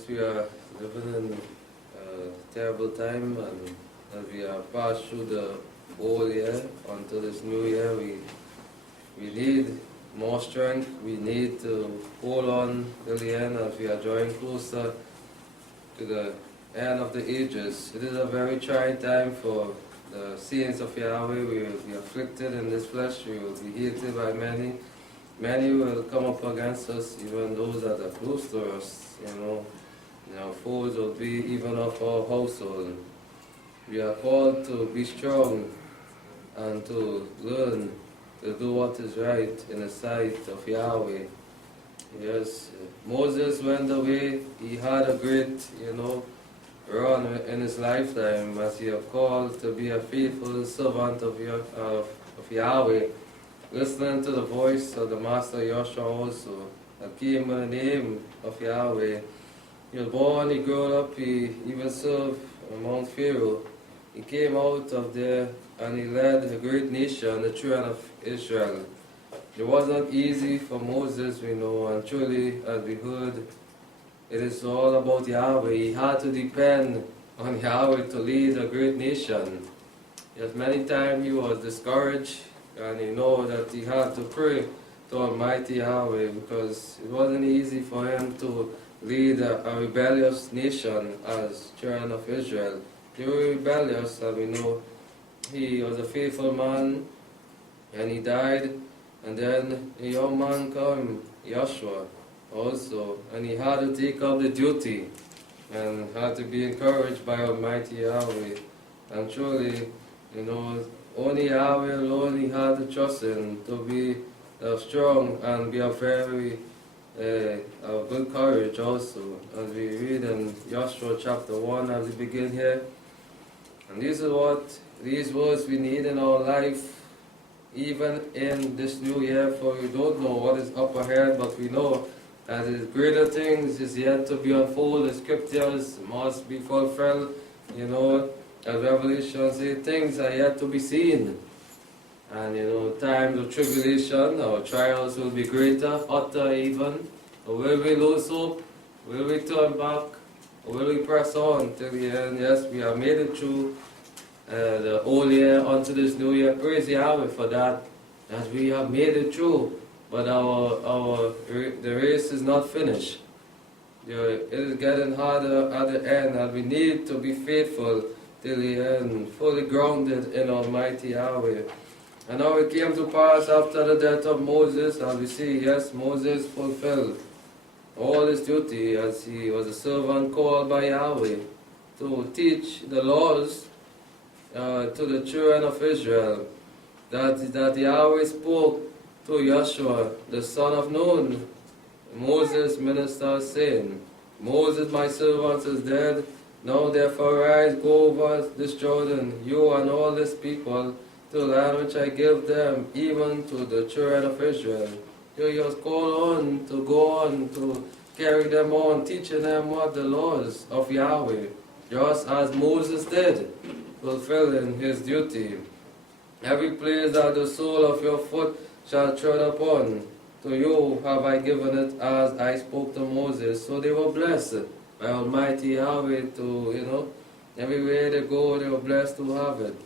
Yes, we are living in a terrible time, and as we are passed through the whole year onto this new year, we need more strength. We need to hold on till the end as we are drawing closer to the end of the ages. It is a very trying time for the saints of Yahweh. We will be afflicted in this flesh. We will be hated by many. Many will come up against us, even those that are close to us, foes will be even of our household. We are called to be strong and to learn to do what is right in the sight of Yahweh. Yes, Moses went away. He had a great, run in his lifetime as he was called to be a faithful servant of Yahweh, listening to the voice of the Master Yahshua also, that came in the name of Yahweh. He was born, he grew up, he even served Mount Pharaoh. He came out of there and he led a great nation, the children of Israel. It wasn't easy for Moses, we know, and truly, as we heard, it is all about Yahweh. He had to depend on Yahweh to lead a great nation. Yes, many times he was discouraged, and he know that he had to pray to Almighty Yahweh because it wasn't easy for him to lead a rebellious nation as children of Israel. They were rebellious, and we know he was a faithful man, and he died, and then a young man came, Joshua, also, and he had to take up the duty and had to be encouraged by Almighty Yahweh. And truly, only Yahweh alone he had to trust in to be strong and be a very of good courage also. As we read in Joshua chapter 1 as we begin here. And these words we need in our life, even in this new year, for we don't know what is up ahead, but we know that greater things is yet to be unfolded. The scriptures must be fulfilled, as Revelation says, things are yet to be seen. And times of tribulation, our trials will be greater, hotter even. Or will we lose hope? Will we turn back? Or will we press on till the end? Yes, we have made it through the whole year onto this new year. Praise Yahweh for that, as we have made it through. But the race is not finished. It is getting harder at the end, and we need to be faithful till the end, fully grounded in Almighty Yahweh. And now it came to pass after the death of Moses, as we see, yes, Moses fulfilled all his duty as he was a servant called by Yahweh to teach the laws to the children of Israel that Yahweh spoke to Joshua, the son of Nun. Moses ministered, saying, Moses, my servant, is dead. Now therefore rise, go over this Jordan, you and all this people, to the land which I give them, even to the children of Israel. You was called on to go on, to carry them on, teaching them what the laws of Yahweh, just as Moses did, fulfilling his duty. Every place that the sole of your foot shall tread upon, to you have I given it as I spoke to Moses. So they were blessed by Almighty Yahweh to, everywhere they go, they were blessed to have it.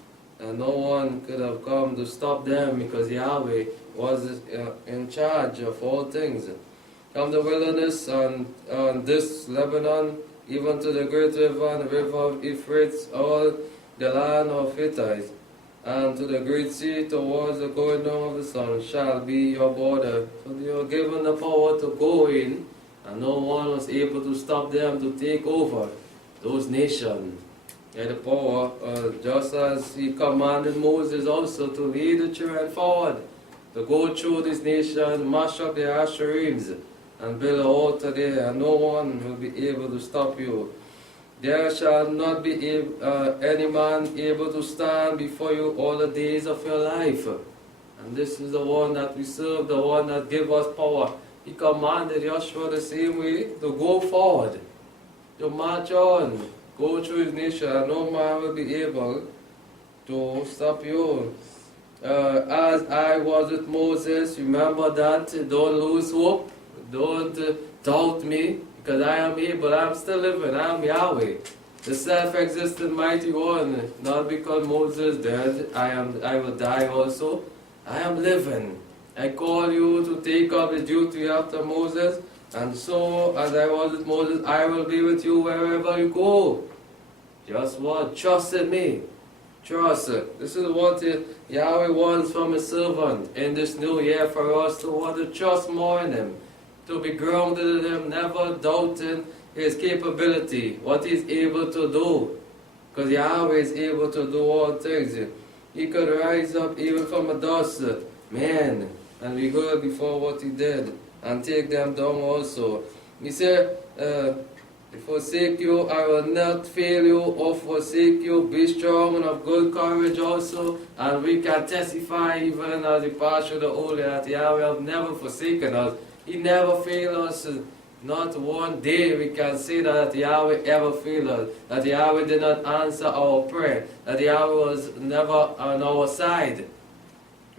And no one could have come to stop them because Yahweh was in charge of all things. From the wilderness and this Lebanon, even to the great river and the river of Euphrates, all the land of Hittites, and to the great sea towards the going down of the sun shall be your border. So they were given the power to go in, and no one was able to stop them to take over those nations. And the power, just as he commanded Moses also to lead the children forward, to go through this nation, mash up their Asherim, and build an altar there, and no one will be able to stop you. There shall not be any man able to stand before you all the days of your life. And this is the one that we serve, the one that gave us power. He commanded Joshua the same way to go forward, to march on, go through his nation, and no man will be able to stop you. As I was with Moses, remember that, don't lose hope, don't doubt me, Because I am able, I am still living, I am Yahweh, the self-existent mighty one. Not because Moses dead, I will die also. I am living. I call you to take up the duty after Moses, and so as I was with Moses, I will be with you wherever you go. Just what? Trust in me. Trust. This is what Yahweh wants from His servant in this new year, for us to want to trust more in Him, to be grounded in Him, never doubting His capability, what He's able to do. Because Yahweh is able to do all things. He could rise up even from the dust, man, and we heard before what He did, and take them down also. He said, forsake you, I will not fail you or forsake you. Be strong and of good courage also. And we can testify even as we pass through the Holy that Yahweh has never forsaken us. He never failed us. Not one day we can say that Yahweh ever failed us. That Yahweh did not answer our prayer. That Yahweh was never on our side.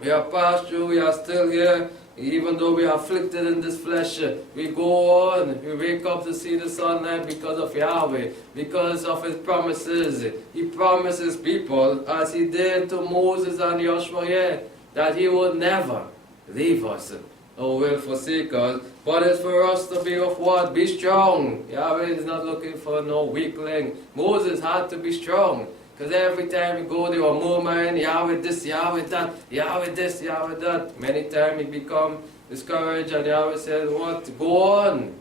We are passed through, we are still here. Even though we are afflicted in this flesh, we go on. We wake up to see the sunlight because of Yahweh, because of His promises. He promises people, as He did to Moses and Joshua, that He would never leave us or will forsake us. But it's for us to be of what? Be strong. Yahweh is not looking for no weakling. Moses had to be strong. Because every time we go, they were murmuring, Yahweh this, Yahweh that, Yahweh this, Yahweh that. Many times we become discouraged, and Yahweh says, what? Go on.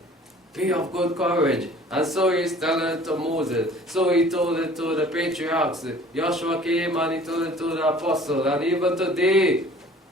Be of good courage. And so He's telling it to Moses. So He told it to the patriarchs. Joshua came and He told it to the apostles. And even today,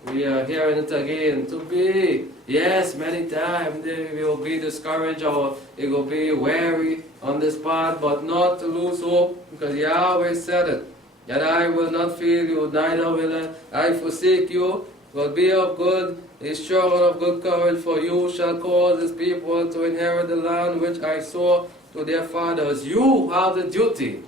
we are hearing it again. To be, yes, many times they will be discouraged or they will be weary on this path, but not to lose hope, because Yahweh said it, that I will not fail you, neither will I forsake you, but be of good, be strong and of good courage, for you shall cause this people to inherit the land which I swore to their fathers. You have the duty.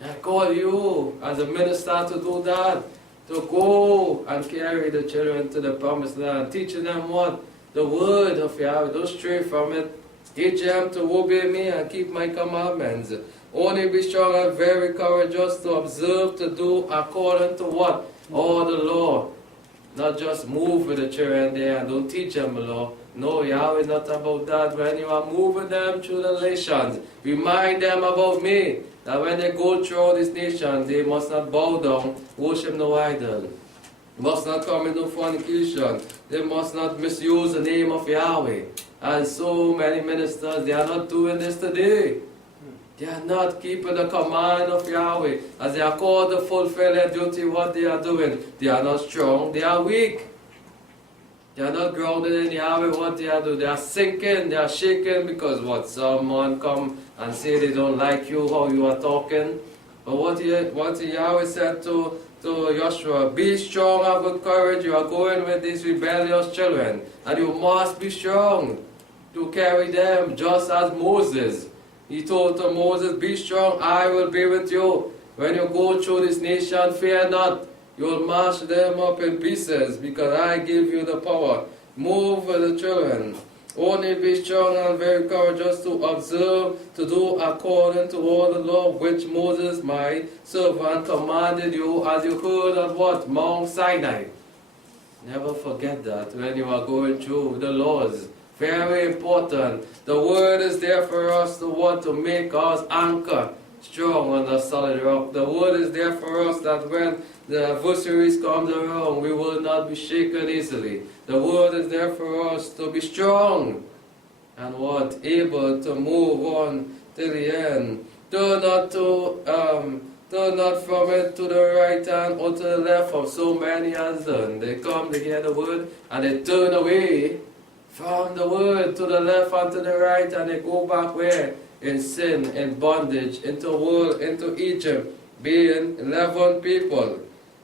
I call you as a minister to do that, to go and carry the children to the promised land, teaching them what? The word of Yahweh. Don't stray from it. Teach them to obey me and keep my commandments. Only be strong and very courageous to observe, to do according to what? All the law. Not just move with the children there and don't teach them the law. No, Yahweh is not about that. When you are moving them through the nations, remind them about me. That when they go through these nations, they must not bow down, worship no idol. Must not come into fornication. They must not misuse the name of Yahweh. And so many ministers, they are not doing this today. They are not keeping the command of Yahweh. As they are called to fulfill their duty, what they are doing. They are not strong, they are weak. They are not grounded in Yahweh, what they are doing. They are sinking, they are shaking because what? Someone come and say they don't like you, how you are talking. But what Yahweh said to Joshua, be strong, have good courage, you are going with these rebellious children. And you must be strong to carry them, just as Moses. He told to Moses, be strong, I will be with you. When you go through this nation, fear not. You will mash them up in pieces, because I give you the power. Move with the children. Only be strong and very courageous to observe, to do according to all the law which Moses my servant commanded you, as you heard at what? Mount Sinai. Never forget that when you are going through the laws. Very important. The word is there for us to want to make us anchor strong on the solid rock. The word is there for us that when the adversaries come around, we will not be shaken easily. The word is there for us to be strong and what? Able to move on till the end. Turn not from it to the right hand or to the left, of so many has done. They come to hear the word and they turn away from the word to the left and to the right, and they go back where? In sin, in bondage, into world, into Egypt, being 11 people.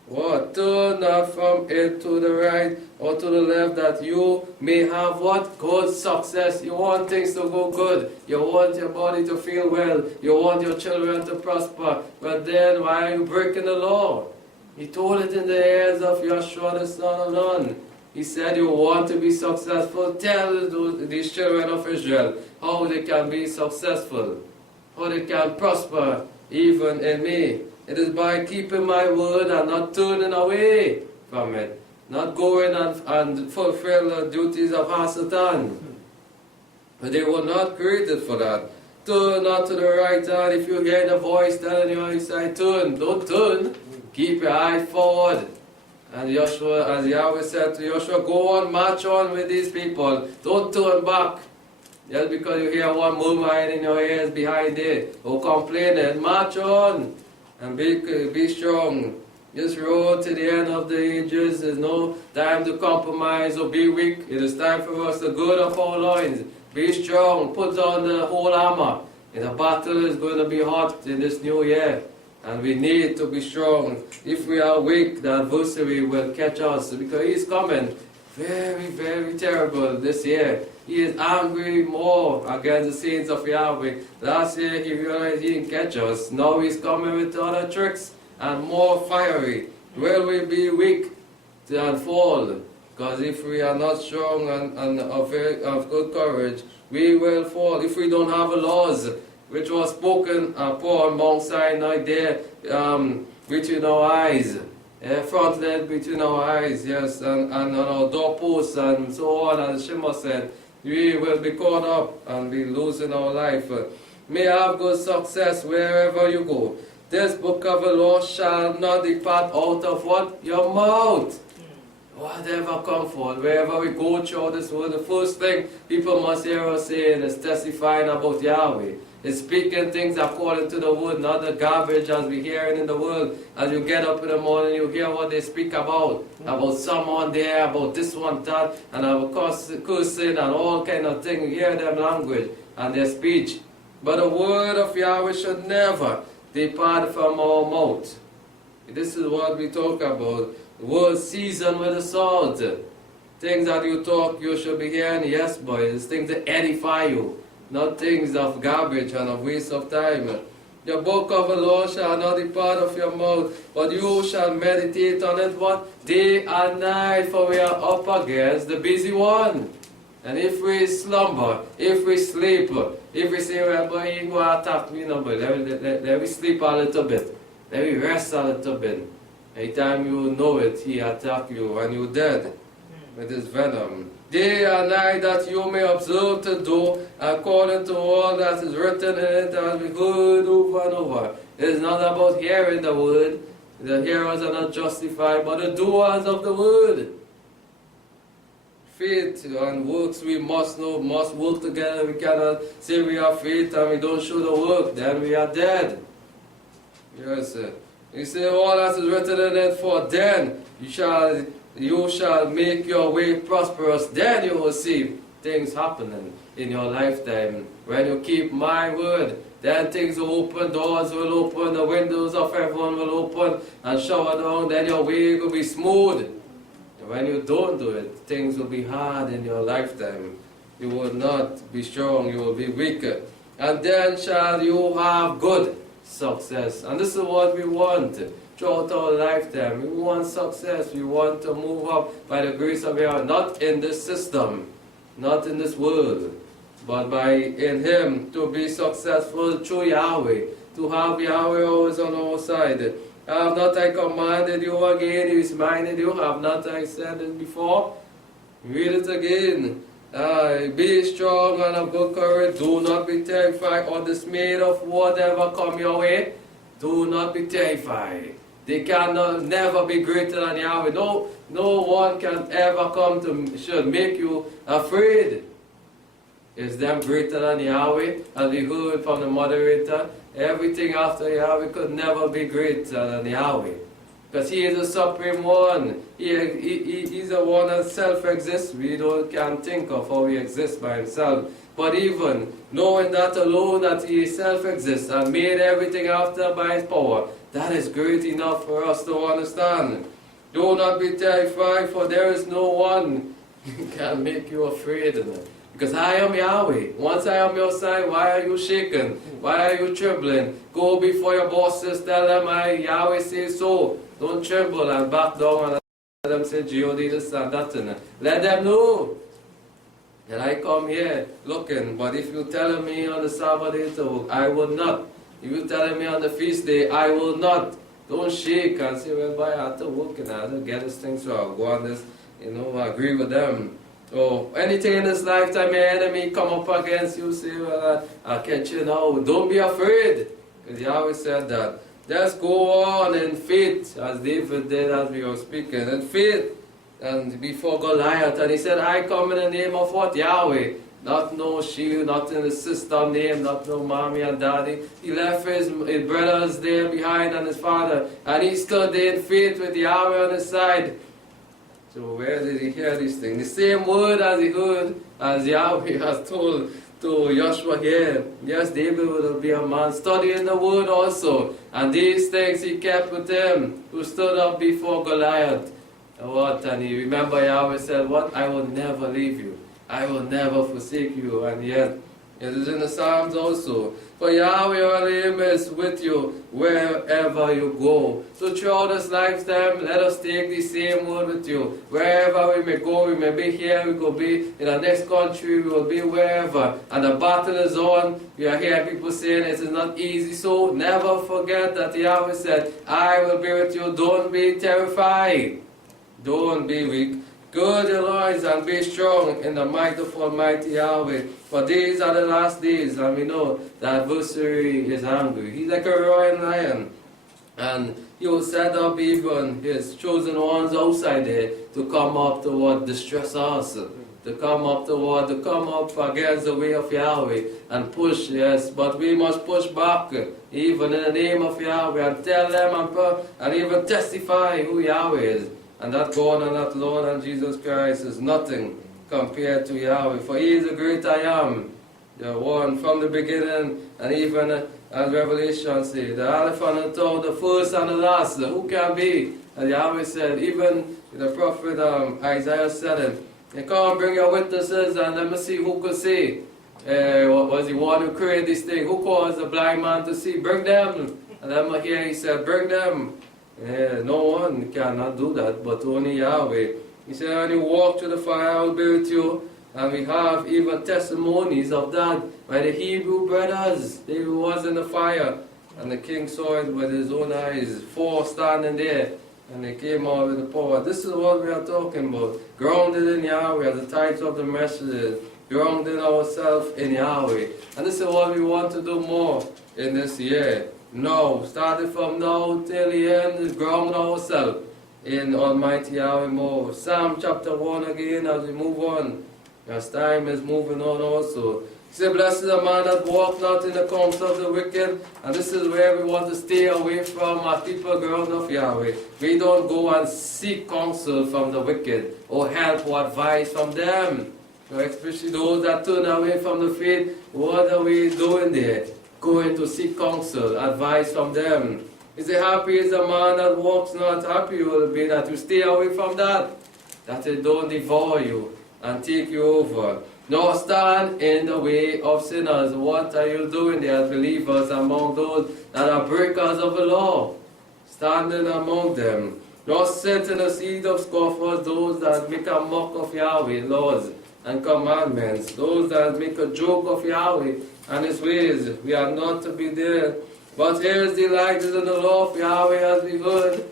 What? Turn not from it to the right or to the left, that you may have what? Good success. You want things to go good. You want your body to feel well. You want your children to prosper. But then why are you breaking the law? He told it in the ears of Joshua the son of Nun. He said, you want to be successful? Tell these children of Israel how they can be successful, how they can prosper even in me. It is by keeping my word and not turning away from it, not going and fulfill the duties of Hasatan. But they were not created for that. Turn not to the right hand. If you hear the voice telling you inside, turn. Don't turn. Keep your eyes forward. And Joshua, as Yahweh said to Joshua, go on, march on with these people. Don't turn back. Just because you hear one murmuring in your ears behind it, or complaining, march on and be strong. This road to the end of the ages is no time to compromise or be weak. It is time for us to gird up our loins. Be strong, put on the whole armor. And the battle is going to be hot in this new year. And we need to be strong. If we are weak, the adversary will catch us, because he is coming very, very terrible this year. He is angry more against the saints of Yahweh. Last year he realized he didn't catch us. Now he's coming with other tricks and more fiery. Will we be weak and fall? Because if we are not strong and of good courage, we will fall. If we don't have laws, which was spoken upon Mount Sinai there, between our eyes, front leg between our eyes, yes, and on our doorposts and so on, as Shema said, we will be caught up and be losing our life. May have good success wherever you go. This book of the law shall not depart out of what? Your mouth. Whatever comfort, wherever we go through this world, the first thing people must hear us saying is testifying about Yahweh. It's speaking things according to the word, not the garbage as we hearing in the world. As you get up in the morning, you hear what they speak about someone there, about this one, that, and about cursing and all kind of things. You hear their language and their speech. But the word of Yahweh should never depart from our mouth. This is what we talk about. The word seasoned with the salt. Things that you talk, you should be hearing, yes, boys. It's things that edify you, not things of garbage and of waste of time. The book of the law shall not depart of your mouth, but you shall meditate on it, what? Day and night, for we are up against the busy one. And if we slumber, if we sleep, if we say, well, boy, he ain't going to attack me, no, but let me sleep a little bit. Let me rest a little bit. Anytime you know it, he attack you and you're dead with his venom. Day and night that you may observe to do according to all that is written in it, as we heard over and over. It is not about hearing the word. The hearers are not justified, but the doers of the word. Faith and works we must know, must work together. We cannot say we have faith and we don't show the work, then we are dead. Yes, sir. You say all that is written in it, for then you shall make your way prosperous. Then you will see things happening in your lifetime. When you keep my word, then things will open, doors will open, the windows of heaven will open and shower down, then your way will be smooth. And when you don't do it, things will be hard in your lifetime. You will not be strong, you will be weaker. And then shall you have good success. And this is what we want throughout our lifetime. We want success. We want to move up by the grace of God, not in this system, not in this world, but in Him, to be successful through Yahweh, to have Yahweh always on our side. Have not I commanded you again? He reminded you. Have not I said it before? Read it again. Be strong and of good courage. Do not be terrified or dismayed of whatever come your way. Do not be terrified. They cannot never be greater than Yahweh. No one can ever come to should make you afraid. Is them greater than Yahweh? As we heard from the moderator, everything after Yahweh could never be greater than Yahweh. Because He is the supreme one. He's the one that self-exists. We can't think of how He exists by Himself. But even knowing that alone, that He self-exists and made everything after by His power, that is great enough for us to understand. Do not be terrified, for there is no one who can make you afraid. Because I am Yahweh. Once I am your side, why are you shaken? Why are you trembling? Go before your bosses, tell them Yahweh says so. Don't tremble and back down. Let them say G.O.D. this and that. And let them know that I come here looking. But if you telling me on the Sabbath day to work, I will not. If you telling me on the feast day, I will not. Don't shake and say, well, boy, I have to work and I have to get this thing, so I'll go on this, I agree with them. So anything in this lifetime, your enemy come up against you, say, well, I'll catch you now. Don't be afraid. Because Yahweh said that. Just go on in faith, as David did as we were speaking. In faith, and before Goliath. And he said, I come in the name of what? Yahweh. Not no shield, not in the system name, not no mommy and daddy. He left his brothers there behind and his father. And he stood there in faith with Yahweh on his side. So where did he hear these things? The same word as he heard, as Yahweh has told to Joshua here. Yes, David would be a man studying the word also. And these things he kept with him, who stood up before Goliath. And what? And he remember Yahweh said, what? I will never leave you. I will never forsake you. And yet, it is in the Psalms also. For Yahweh Elohim is with you wherever you go. So throughout this lifetime, let us take the same word with you. Wherever we may go, we may be here, we could be in the next country, we will be wherever. And the battle is on. We are hearing people saying it is not easy. So never forget that Yahweh said, I will be with you. Don't be terrified. Don't be weak. Gird your loins and be strong in the might of Almighty Yahweh. For these are the last days, and we know the adversary is angry. He's like a roaring lion. And he will set up even his chosen ones outside there to come up to what? Distress us. To come up to what? To come up against the way of Yahweh and push, yes. But we must push back, even in the name of Yahweh, and tell them and even testify who Yahweh is. And that God and that Lord and Jesus Christ is nothing compared to Yahweh. For He is the great I am, the one from the beginning, and even as Revelation says, the Alpha and the Tau, the first and the last. Who can be? And Yahweh said, even the prophet Isaiah said it, you come bring your witnesses and let me see who could see. What was the one who created this thing? Who caused the blind man to see? Bring them. And then here he said, bring them. No one cannot do that, but only Yahweh. He said, when you walk through the fire, I will be with you. And we have even testimonies of that by the Hebrew brothers. They was in the fire, and the king saw it with his own eyes, 4 standing there, and they came out with the power. This is what we are talking about. Grounded in Yahweh, as the title of the message is, grounding ourselves in Yahweh. And this is what we want to do more in this year. No, starting from now till the end, is ground ourselves in Almighty Yahweh more. Psalm chapter 1 again as we move on. As time is moving on also. He said, blessed is the man that walks not in the counsel of the wicked. And this is where we want to stay away from our people ground of Yahweh. We don't go and seek counsel from the wicked or help or advice from them. So especially those that turn away from the faith, what are we doing there? Going to seek counsel, advice from them. He said, happy is the man that walks not. Happy will be that you stay away from that. That it don't devour you and take you over. Nor stand in the way of sinners. What are you doing there as believers among those that are breakers of the law? Standing among them. Nor sit in the seat of scoffers, those that make a mock of Yahweh, laws and commandments. Those that make a joke of Yahweh and His ways. We are not to be there. But here is delight is in the law of Yahweh, as we heard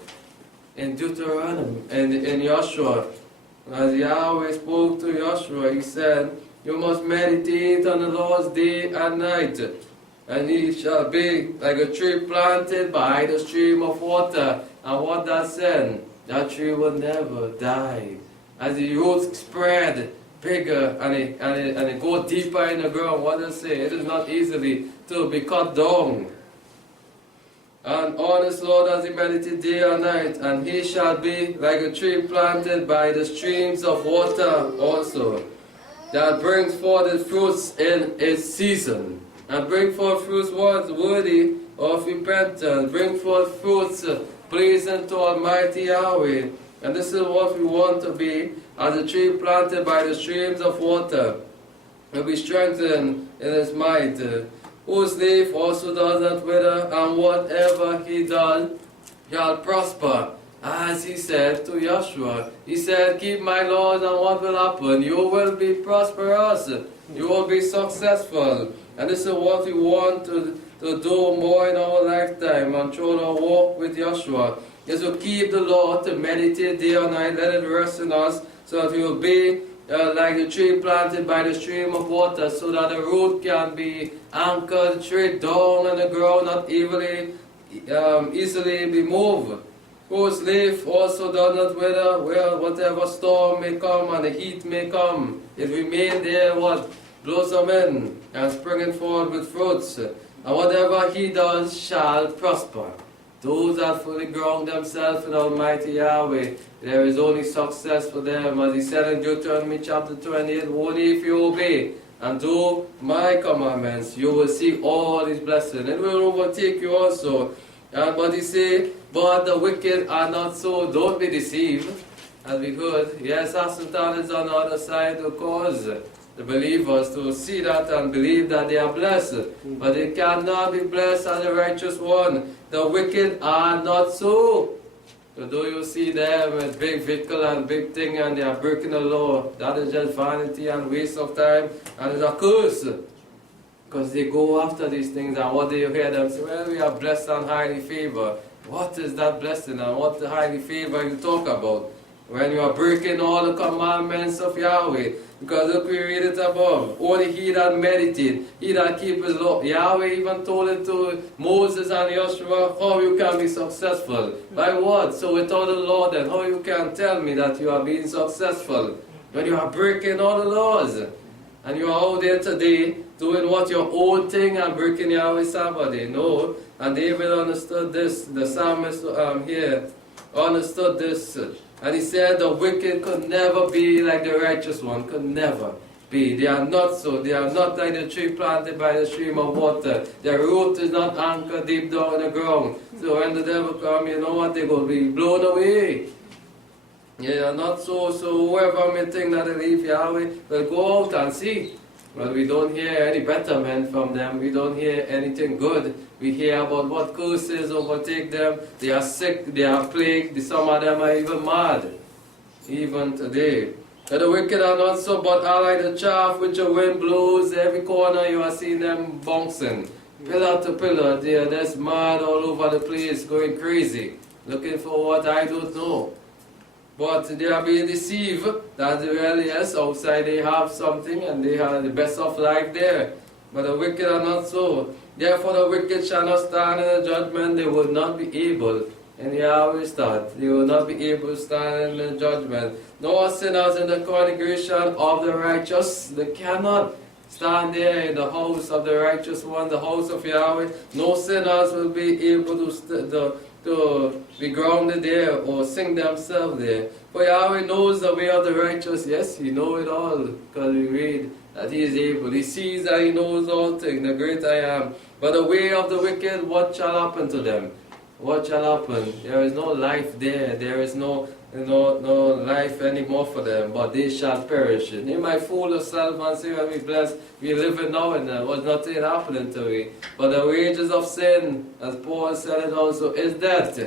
in Deuteronomy and in Joshua. As Yahweh spoke to Joshua, He said, you must meditate on the Lord's day and night, and He shall be like a tree planted by the stream of water. And what that said, that tree will never die. As the roots spread bigger and it go deeper in the ground, what does it say? It is not easily to be cut down. And on His Lord as He meditate day and night, and He shall be like a tree planted by the streams of water also, that brings forth its fruits in its season, and bring forth fruits worthy of repentance, bring forth fruits pleasing to Almighty Yahweh. And this is what we want to be, as a tree planted by the streams of water, and be strengthened in His might, whose leaf also does not wither, and whatever he does shall prosper. As he said to Joshua, he said, keep my laws and what will happen? You will be prosperous. You will be successful. And this is what we want to do more in our lifetime and through our walk with Joshua. Is to keep the law, to meditate day or night, let it rest in us, so that we will be like the tree planted by the stream of water, so that the root can be anchored straight down on the ground, not easily be moved. Whose leaf also does not wither, where whatever storm may come and the heat may come, it remain there, what? Blossoming and springing forth with fruits. And whatever he does shall prosper. Those that fully ground themselves in Almighty Yahweh, there is only success for them. As he said in Deuteronomy chapter 28, only if you obey and do my commandments, you will see all his blessings. It will overtake you also. But he said, but the wicked are not so. Don't be deceived, as we heard. Yes, Satan is on the other side to cause the believers to see that and believe that they are blessed. But they cannot be blessed as the righteous one. The wicked are not so. So though you see them with big vehicle and big thing and they are breaking the law, that is just vanity and waste of time and it's a curse. Because they go after these things and what do you hear them say? Well, we are blessed and highly favored. What is that blessing and what the highly favor you talk about? When you are breaking all the commandments of Yahweh. Because look, we read it above. Only he that meditate, he that keep his law. Yahweh even told it to Moses and Joshua, how you can be successful. By what? So without the law then, how you can tell me that you are being successful? When you are breaking all the laws. And you are out there today doing what your own thing and breaking Yahweh's Sabbath day. No. And David understood this. The psalmist here understood this. And he said the wicked could never be like the righteous one. Could never be. They are not so. They are not like the tree planted by the stream of water. Their root is not anchored deep down in the ground. So when the devil comes, you know what? They're going to be blown away. They are not so. So whoever may think that they leave Yahweh will go out and see. But we don't hear any betterment from them. We don't hear anything good. We hear about what curses overtake them. They are sick, they are plagued. Some of them are even mad. Even today. And the wicked are not so, but are like the chaff which the wind blows. Every corner you are seeing them bouncing. Pillar to pillar. They are just mad all over the place, going crazy. Looking for what I don't know. But they are being deceived that really, yes, outside they have something and they have the best of life there. But the wicked are not so. Therefore the wicked shall not stand in the judgment. They will not be able. And Yahweh start. They will not be able to stand in the judgment. Nor sinners in the congregation of the righteous. They cannot stand there in the house of the righteous one, the house of Yahweh. No sinners will be able to be grounded there or sing themselves there. For Yahweh knows the way of the righteous. Yes, He knows it all. Because we read that He is able. He sees that He knows all things, the great I am. But the way of the wicked, what shall happen to them? What shall happen? There is no life there. There is no life anymore for them, but they shall perish. They might fool themselves and say, well, we blessed, we live it now and there was nothing happening to me. But the wages of sin, as Paul said it also, is death.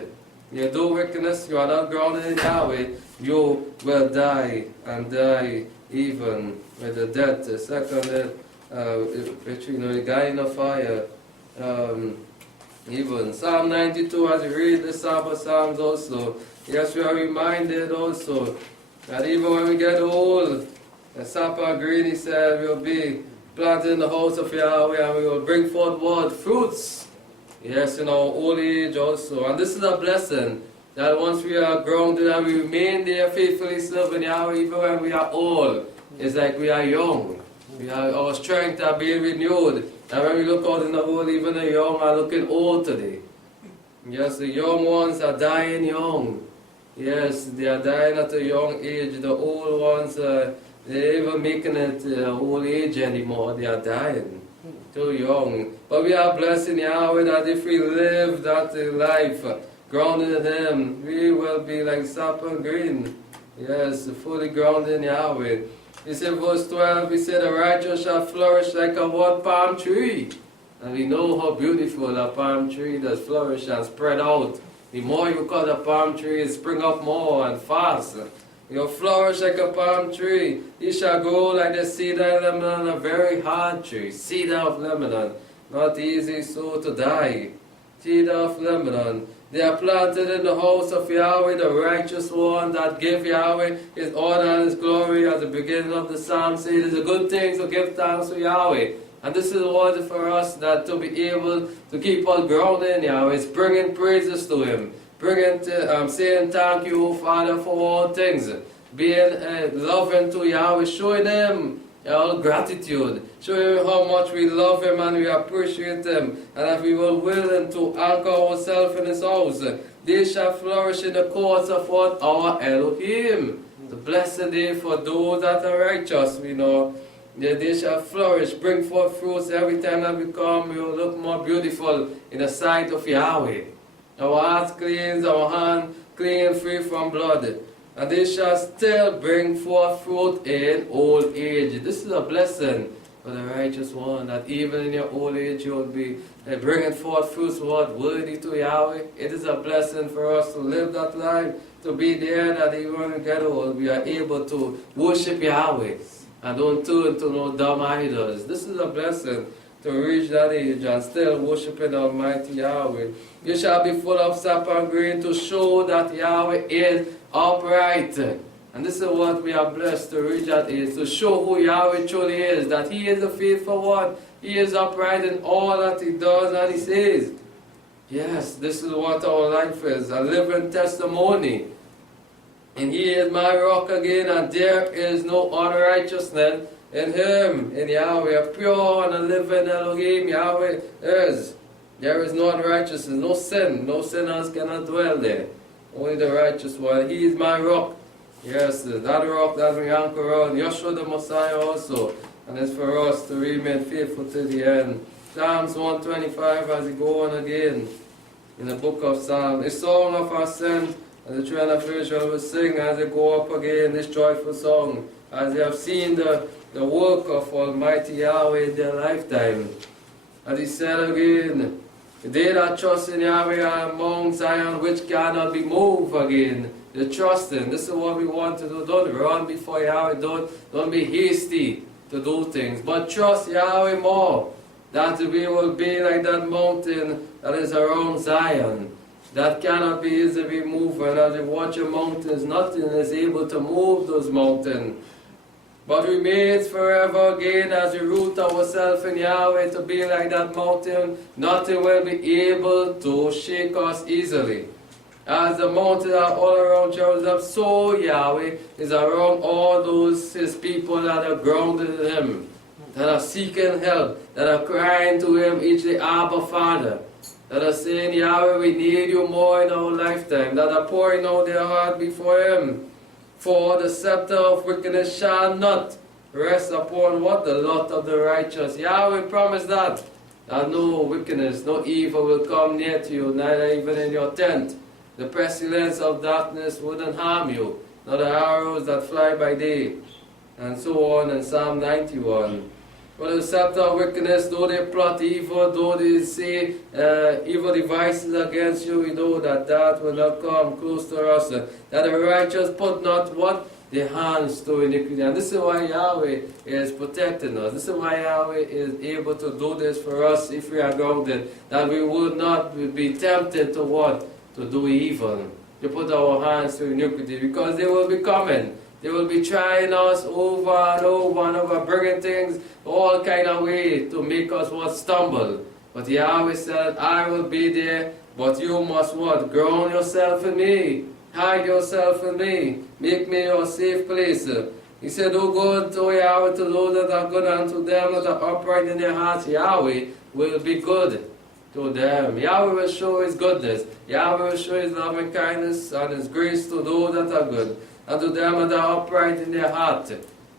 You do wickedness, you are not grounded in Yahweh, you will die and die even with the death. The second, which the guy in the fire. Even Psalm 92, as you read the Sabbath Psalms also, yes, we are reminded also that even when we get old, the sapper green, he said, we will be planted in the house of Yahweh and we will bring forth what? Fruits. Yes, in our old age also. And this is a blessing, that once we are grounded and we remain there faithfully serving Yahweh, even when we are old, it's like we are young. Our strength are being renewed. And when we look out in the world, even the young are looking old today. Yes, the young ones are dying young. Yes, they are dying at a young age. The old ones, they're even making it old age anymore. They are dying. Too young. But we are blessed in Yahweh that if we live that life grounded in Him, we will be like sapper green. Yes, fully grounded in Yahweh. He said, verse 12, he said, the righteous shall flourish like a what? Palm tree. And we know how beautiful a palm tree does flourish and spread out The more you cut a palm tree, it spring up more and fast. You'll flourish like a palm tree. You shall grow like the cedar of Lebanon, a very hard tree. Cedar of Lebanon, not easy so to die. Cedar of Lebanon. They are planted in the house of Yahweh, the righteous one that give Yahweh his honor and his glory. At the beginning of the psalm says it is a good thing to give thanks to Yahweh. And this is what for us, that to be able to keep us grounded in Yahweh. It's bringing praises to him. Saying thank you, Father, for all things. Being loving to Yahweh, showing him our gratitude, showing him how much we love him and we appreciate him, and that we will willing to anchor ourselves in his house. They shall flourish in the courts of what? Our Elohim. The blessed day for those that are righteous, we know. They shall flourish, bring forth fruits every time that we come. We will look more beautiful in the sight of Yahweh. Our hearts cleansed, our hand clean, free from blood. And they shall still bring forth fruit in old age. This is a blessing for the righteous one, that even in your old age you will be bringing forth fruits what? Worthy to Yahweh. It is a blessing for us to live that life, to be there, that even when we get old, we are able to worship Yahweh and don't turn to no dumb idols. This is a blessing to reach that age and still worshiping Almighty Yahweh. You shall be full of sap and grain to show that Yahweh is upright. And this is what we are blessed to reach that age, to show who Yahweh truly is, that he is a faithful one. He is upright in all that he does and he says. Yes, this is what our life is, a living testimony. And he is my rock again, and there is no unrighteousness in him, in Yahweh, a pure and a living Elohim. Yahweh is. There is no unrighteousness, no sin. No sinners cannot dwell there. Only the righteous one. He is my rock. Yes, that rock that we anchor on. Yeshua the Messiah also. And it's for us to remain faithful to the end. Psalms 125 as we go on again. In the book of Psalms. A song of ascent. And the children of Israel will sing as they go up again this joyful song. As they have seen the work of Almighty Yahweh in their lifetime. As he said again, they that trust in Yahweh are among Zion which cannot be moved again. The trusting. This is what we want to do. Don't run before Yahweh. Don't be hasty to do things. But trust Yahweh more. That we will be like that mountain that is around Zion. That cannot be easily moved. And as you watch your mountains, nothing is able to move those mountains. But remains forever again as we root ourselves in Yahweh to be like that mountain. Nothing will be able to shake us easily. As the mountains are all around Jerusalem, so Yahweh is around all those his people that are grounded in him, that are seeking help, that are crying to him each day, Abba Father, that are saying, Yahweh, we need you more in our lifetime, that are pouring out their heart before him. For the scepter of wickedness shall not rest upon what? The lot of the righteous. Yahweh promised that no wickedness, no evil will come near to you, neither even in your tent. The pestilence of darkness wouldn't harm you, nor the arrows that fly by day. And so on in Psalm 91. For the scepter of wickedness, though they plot evil, though they say evil devices against you, we know that will not come close to us. That the righteous put not what? Their hands to iniquity. And this is why Yahweh is protecting us. This is why Yahweh is able to do this for us if we are grounded. That we would not be tempted to what? To do evil. To put our hands to iniquity. Because they will be coming. They will be trying us over and over and over, bringing things all kind of way to make us what? Stumble. But Yahweh said, I will be there, but you must what? Ground yourself in me. Hide yourself in me. Make me your safe place. He said, do good to Yahweh, to those that are good, and to them that are upright in their hearts. Yahweh will be good to them. Yahweh will show his goodness. Yahweh will show his loving kindness and his grace to those that are good. And to them that are upright in their heart,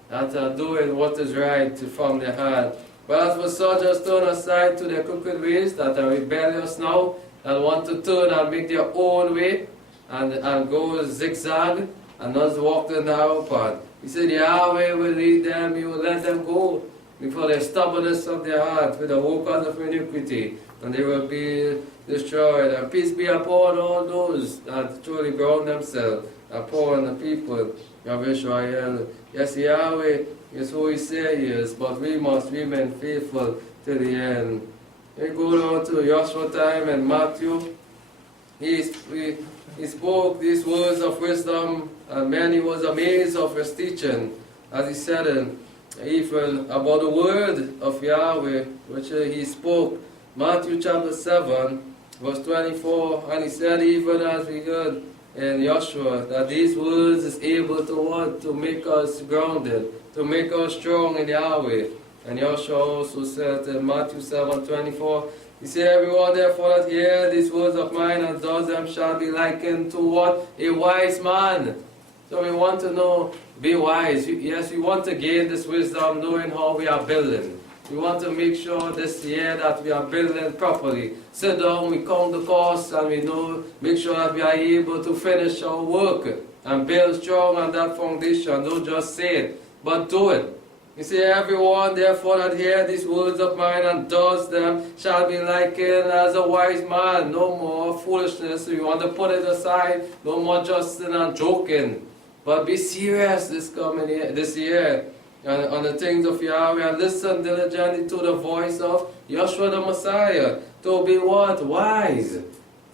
that are doing what is right from their heart. But as for such as turn aside to their crooked ways, that are rebellious now, that want to turn and make their own way, and go zigzag, and not walk the narrow path. He said, Yahweh will lead them, he will let them go. before the stubbornness of their heart, with the workers of iniquity, and they will be destroyed. And peace be upon all those that truly ground themselves upon the people of Israel. Yes, Yahweh is who He say He is, but we must remain faithful to the end. We go down to Joshua time and Matthew. He spoke these words of wisdom, and many was amazed of His teaching, as He said even about the word of Yahweh, which He spoke. Matthew chapter 7, verse 24, and He said, even as we heard in Joshua, that these words is able to what? To make us grounded, to make us strong in Yahweh. And Joshua also said in Matthew 7:24, He said, everyone therefore that hear these words of mine and does them shall be likened to what? A wise man. So we want to know, be wise. Yes, we want to gain this wisdom, knowing how we are building. We want to make sure this year that we are building properly. Sit down, we count the costs, and we know, make sure that we are able to finish our work and build strong on that foundation. Don't just say it, but do it. You see, everyone therefore that hear these words of mine and does them shall be likened as a wise man. No more foolishness. We want to put it aside. No more jesting and joking. But be serious this year on the things of Yahweh, and listen diligently to the voice of Yahshua the Messiah. To be what? Wise.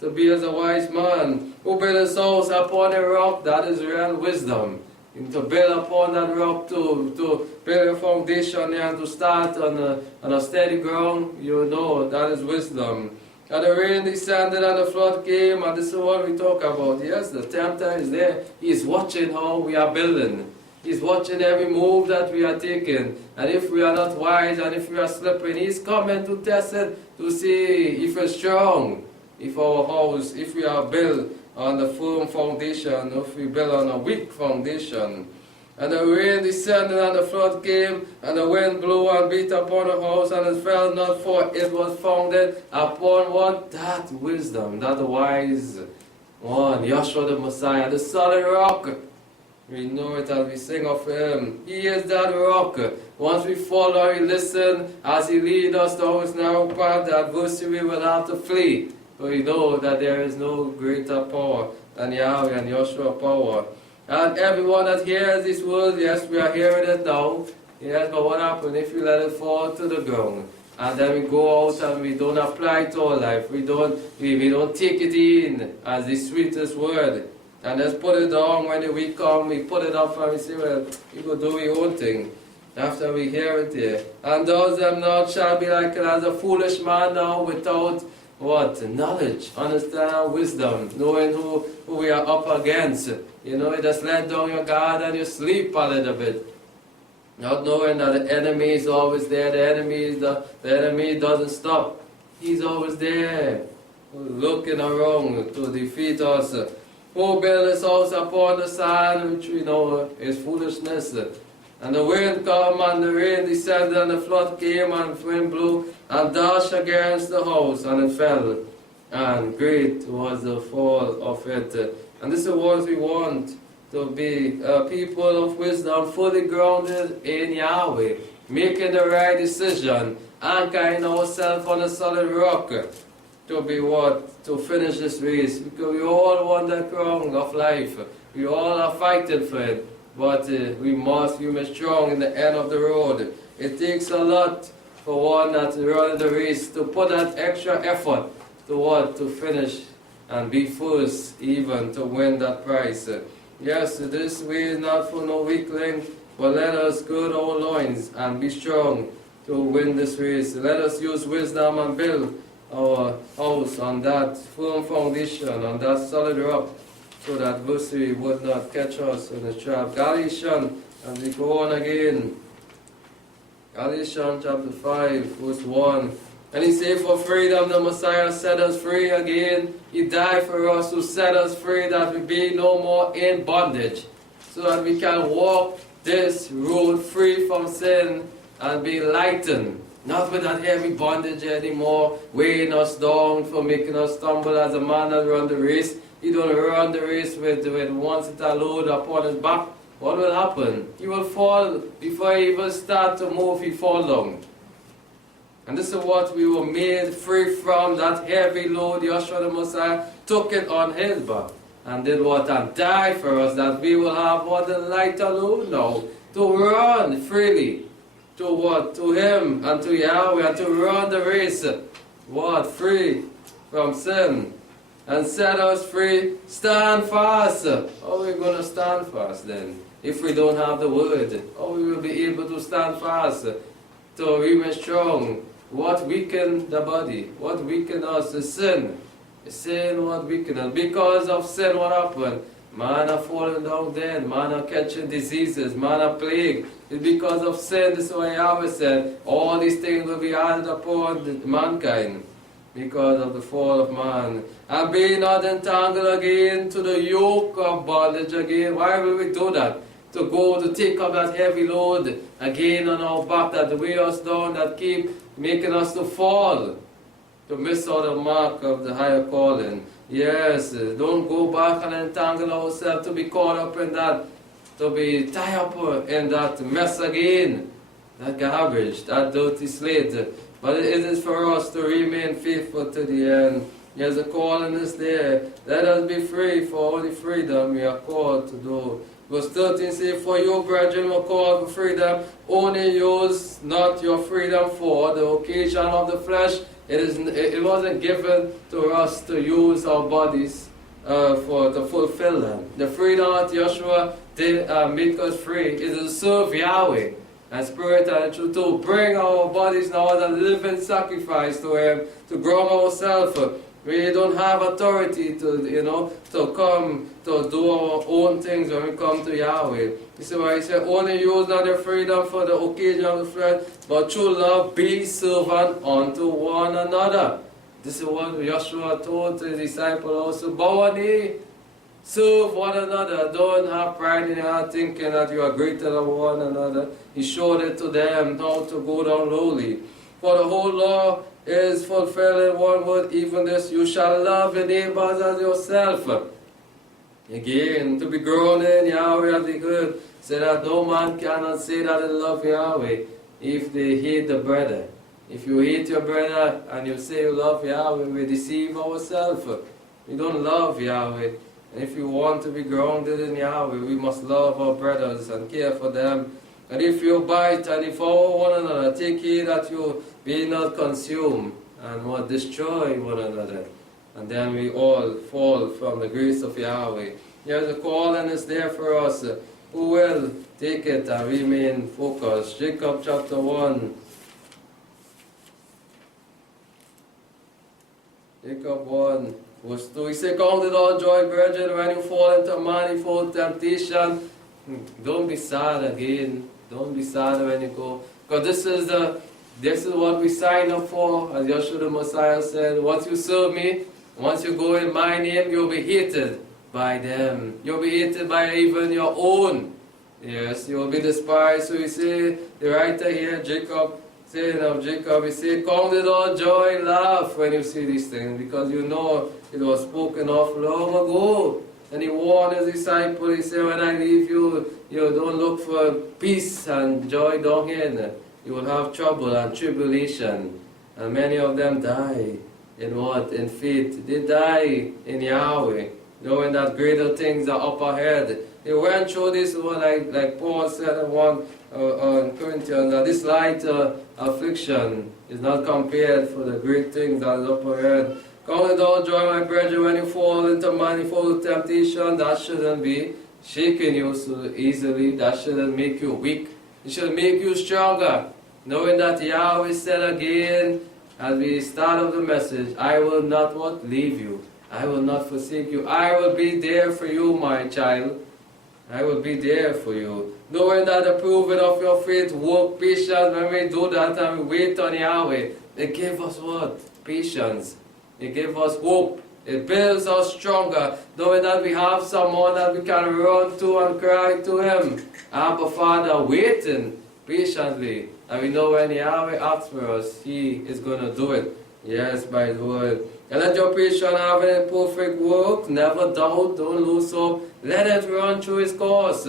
To be as a wise man who built his house upon a rock. That is real wisdom. And to build upon that rock, to build a foundation and to start on a steady ground, you know, that is wisdom. And the rain descended and the flood came, and this is what we talk about. Yes, the tempter is there. He is watching how we are building. He's watching every move that we are taking. And if we are not wise and if we are slipping, He's coming to test it, to see if it's strong. If our house, if we are built on the firm foundation, if we build on a weak foundation. And the rain descended and the flood came, and the wind blew and beat upon the house, and it fell not, for it was founded upon what? That wisdom, that wise one, Yahshua the Messiah, the solid rock. We know it as we sing of Him. He is that rock. Once we follow, we listen, as He leads us down His narrow path, the adversary will have to flee. For we know that there is no greater power than Yahweh and Yahshua power. And everyone that hears these words, yes, we are hearing it now. Yes, but what happens if we let it fall to the ground? And then we go out and we don't apply it to our life. We don't take it in as the sweetest word. And just put it down when the week comes, we put it up and we say, well, we go do our own thing. After we hear it here. And those them not shall be like as a foolish man now without what? Knowledge, understand, wisdom, knowing who we are up against. You know, you just let down your guard and you sleep a little bit. Not knowing that the enemy is always there, the enemy doesn't stop. He's always there, looking around to defeat us. Who built his house upon the sand, which we know is foolishness. And the wind came, and the rain descended, and the flood came, and the wind blew, and dashed against the house, and it fell. And great was the fall of it. And this is what we want, to be people of wisdom, fully grounded in Yahweh, making the right decision, anchoring ourselves on a solid rock. To be what? To finish this race. Because we all want that crown of life. We all are fighting for it. But we must be strong in the end of the road. It takes a lot for one that's running the race to put that extra effort to what? To finish and be first even to win that prize. Yes, this way is not for no weakling, but let us gird our loins and be strong to win this race. Let us use wisdom and build our house on that firm foundation, on that solid rock, so that adversary would not catch us in the trap. Galatians, and we go on again. Galatians chapter 5, verse 1. And he said, for freedom the Messiah set us free again. He died for us to set us free, that we be no more in bondage, so that we can walk this road free from sin and be lightened. Not with that heavy bondage anymore, weighing us down for making us stumble as a man that run the race. He don't run the race with one set load upon his back, what will happen? He will fall before he even start to move, he fall down. And this is what we were made free from, that heavy load. Yahshua the Messiah took it on his back and did what? And died for us, that we will have what? The lighter load now, to run freely. To what? To him and to Yahweh, and to run the race. What? Free from sin. And set us free. Stand fast. How are we going to stand fast then? If we don't have the word, how we will be able to stand fast? To remain strong. What weakened the body? What weakened us? The sin. The sin what weakened us. Because of sin, what happened? Man are falling down dead. Man are catching diseases. Man are plagued. It's because of sin. This is why Yahweh said, all these things will be added upon mankind. Because of the fall of man. And be not entangled again to the yoke of bondage again. Why will we do that? To go to take up that heavy load again on our back that weigh us down, that keep making us to fall, to miss out the mark of the higher calling. Yes, don't go back and entangle ourselves to be caught up in that, to be tied up in that mess again, that garbage, that dirty slate. But it is for us to remain faithful to the end. Yes, the calling is there. Let us be free for all the freedom we are called to do. Verse 13 says, for you, brethren, were called for freedom. Only use not your freedom for the occasion of the flesh. It wasn't given to us to use our bodies to fulfill them. The freedom that Yahshua did make us free is to serve Yahweh and spirit and truth, to bring our bodies now as a living sacrifice to Him, to grow ourselves. We don't have authority to come to do our own things when we come to Yahweh. This is why He said, only use not your freedom for the occasion of the flesh, but through love be servant unto one another. This is what Yahshua told to His disciples also. Bow a knee, serve one another. Don't have pride in your heart thinking that you are greater than one another. He showed it to them how to go down lowly. For the whole law is fulfilled in one word, even this, you shall love your neighbors as yourself. Again, to be grounded in Yahweh as the good, so that no man cannot say that they love Yahweh if they hate the brother. If you hate your brother and you say you love Yahweh, we deceive ourselves. We don't love Yahweh. And if you want to be grounded in Yahweh, we must love our brothers and care for them. And if you bite and devour one another, take heed that you be not consumed and what destroy one another. And then we all fall from the grace of Yahweh. Here's a call and it's there for us. Who will take it and remain focused? Jacob chapter 1. Jacob 1 verse 2. He said, count it all joy, brethren, when you fall into manifold temptation. Don't be sad again. Don't be sad when you go. Because this is what we sign up for. As Yahshua the Messiah said, once you serve me, once you go in my name, you'll be hated by them. You'll be hated by even your own. Yes, you'll be despised. So he said, the writer here, Jacob, saying of Jacob, he said, count it all joy, laugh when you see these things, because you know it was spoken of long ago. And he warned his disciples, he said, when I leave you, you don't look for peace and joy down here. You will have trouble and tribulation. And many of them die in what? In faith. They die in Yahweh, knowing that greater things are up ahead. They went through this one, like Paul said in 1 Corinthians, that this light affliction is not compared for the great things that is up ahead. Count it all joy, my brethren, when you fall into manifold temptation. That shouldn't be shaking you so easily. That shouldn't make you weak. It should make you stronger. Knowing that Yahweh said again, as we start of the message, I will not what? Leave you. I will not forsake you. I will be there for you, my child. I will be there for you. Knowing that the proving of your faith work patience. When we do that and we wait on Yahweh, it gives us what? Patience. It gives us hope. It builds us stronger, knowing that we have someone that we can run to and cry to Him. Abba Father, waiting patiently. And we know when Yahweh asks for us, He is going to do it. Yes, by His word. And let your patience have a perfect work. Never doubt, don't lose hope. Let it run through its course.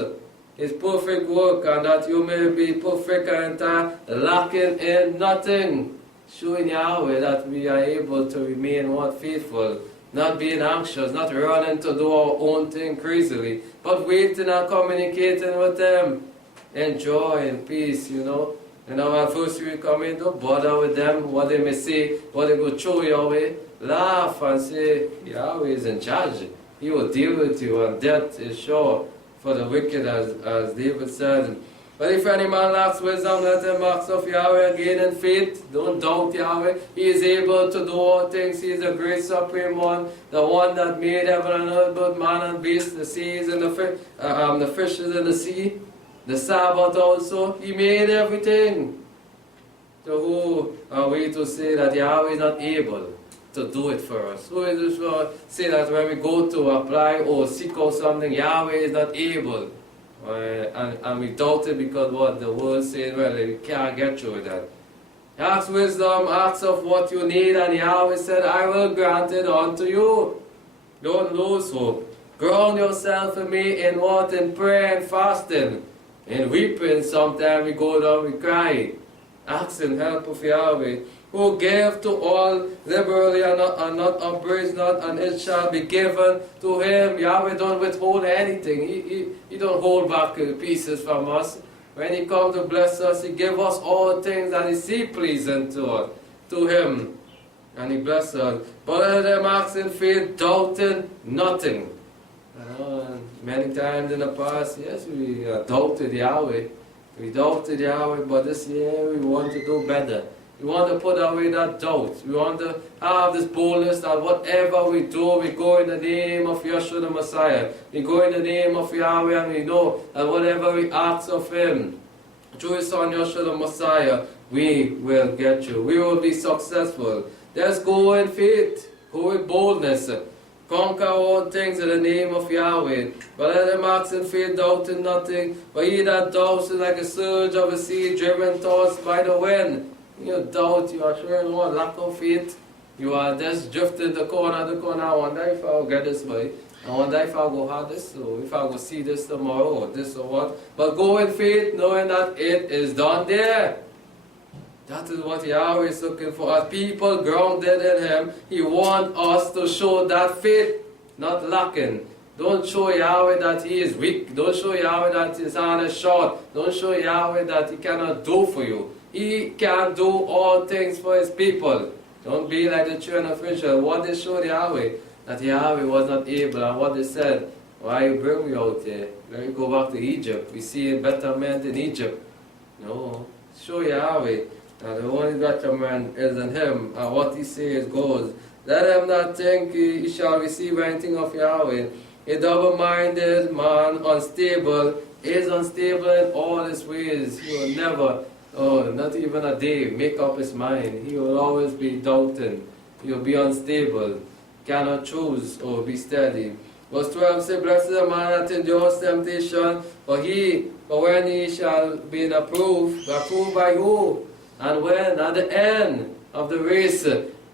His perfect work, and that you may be perfect and entire, lacking in nothing. Showing Yahweh that we are able to remain what faithful, not being anxious, not running to do our own thing crazily, but waiting and communicating with them in joy and peace, you know. In our adversary coming, don't bother with them, what they may say, what they go throw your way. Laugh and say, Yahweh is in charge. He will deal with you, and death is sure for the wicked, as David said. But if any man lacks wisdom, let him ask of Yahweh again in faith. Don't doubt Yahweh. He is able to do all things. He is the great supreme one, the one that made heaven and earth, both man and beast, the seas and the fishes in the sea, the Sabbath also. He made everything. So who are we to say that Yahweh is not able to do it for us? Who is to say that when we go to apply or seek out something, Yahweh is not able? And we doubt it because what the world says, well, you can't get through that. Ask wisdom, ask of what you need, and Yahweh said, I will grant it unto you. Don't lose hope. Ground yourself in me in what? In prayer and fasting. In weeping, sometimes we go down, we cry. Asking help of Yahweh, who gave to all liberally and not upbraids not, and it shall be given to him. Yahweh don't withhold anything. He don't hold back pieces from us. When he comes to bless us, he gives us all things that is pleasing to us, to him. And he blesses us. But let them ask in faith, doubting nothing. And many times in the past, yes, we doubted Yahweh. We doubted Yahweh, but this year we want to do better. We want to put away that doubt. We want to have this boldness that whatever we do, we go in the name of Yeshua the Messiah. We go in the name of Yahweh, and we know that whatever we ask of him, through his son Yeshua the Messiah, we will get you. We will be successful. Let's go in faith. Go with boldness. Conquer all things in the name of Yahweh. But let them ask in faith, doubting nothing. But he that doubts is like a surge of a sea driven tossed by the wind. You doubt, you are sure no lack of faith. You are just drifting the corner to corner. I wonder if I'll get this way. I wonder if I'll go have this, or if I'll go see this tomorrow, or this or what. But go in faith, knowing that it is done there. That is what Yahweh is looking for. As people grounded in him, he wants us to show that faith, not lacking. Don't show Yahweh that he is weak. Don't show Yahweh that his hand is short. Don't show Yahweh that he cannot do for you. He can do all things for his people. Don't be like the children of Israel. What they showed Yahweh, that Yahweh was not able, and what they said, why you bring me out here? Let me go back to Egypt. We see a better man in Egypt. No, show Yahweh that the only better man is in him, and what he says goes. Let him not think he shall receive anything of Yahweh. A double-minded man, unstable, is unstable in all his ways. He will never, not even a day, make up his mind. He will always be doubting. He will be unstable, cannot choose or be steady. Verse 12 says, blessed is the man that endures temptation, for when he shall be approved by who? And when? At the end of the race.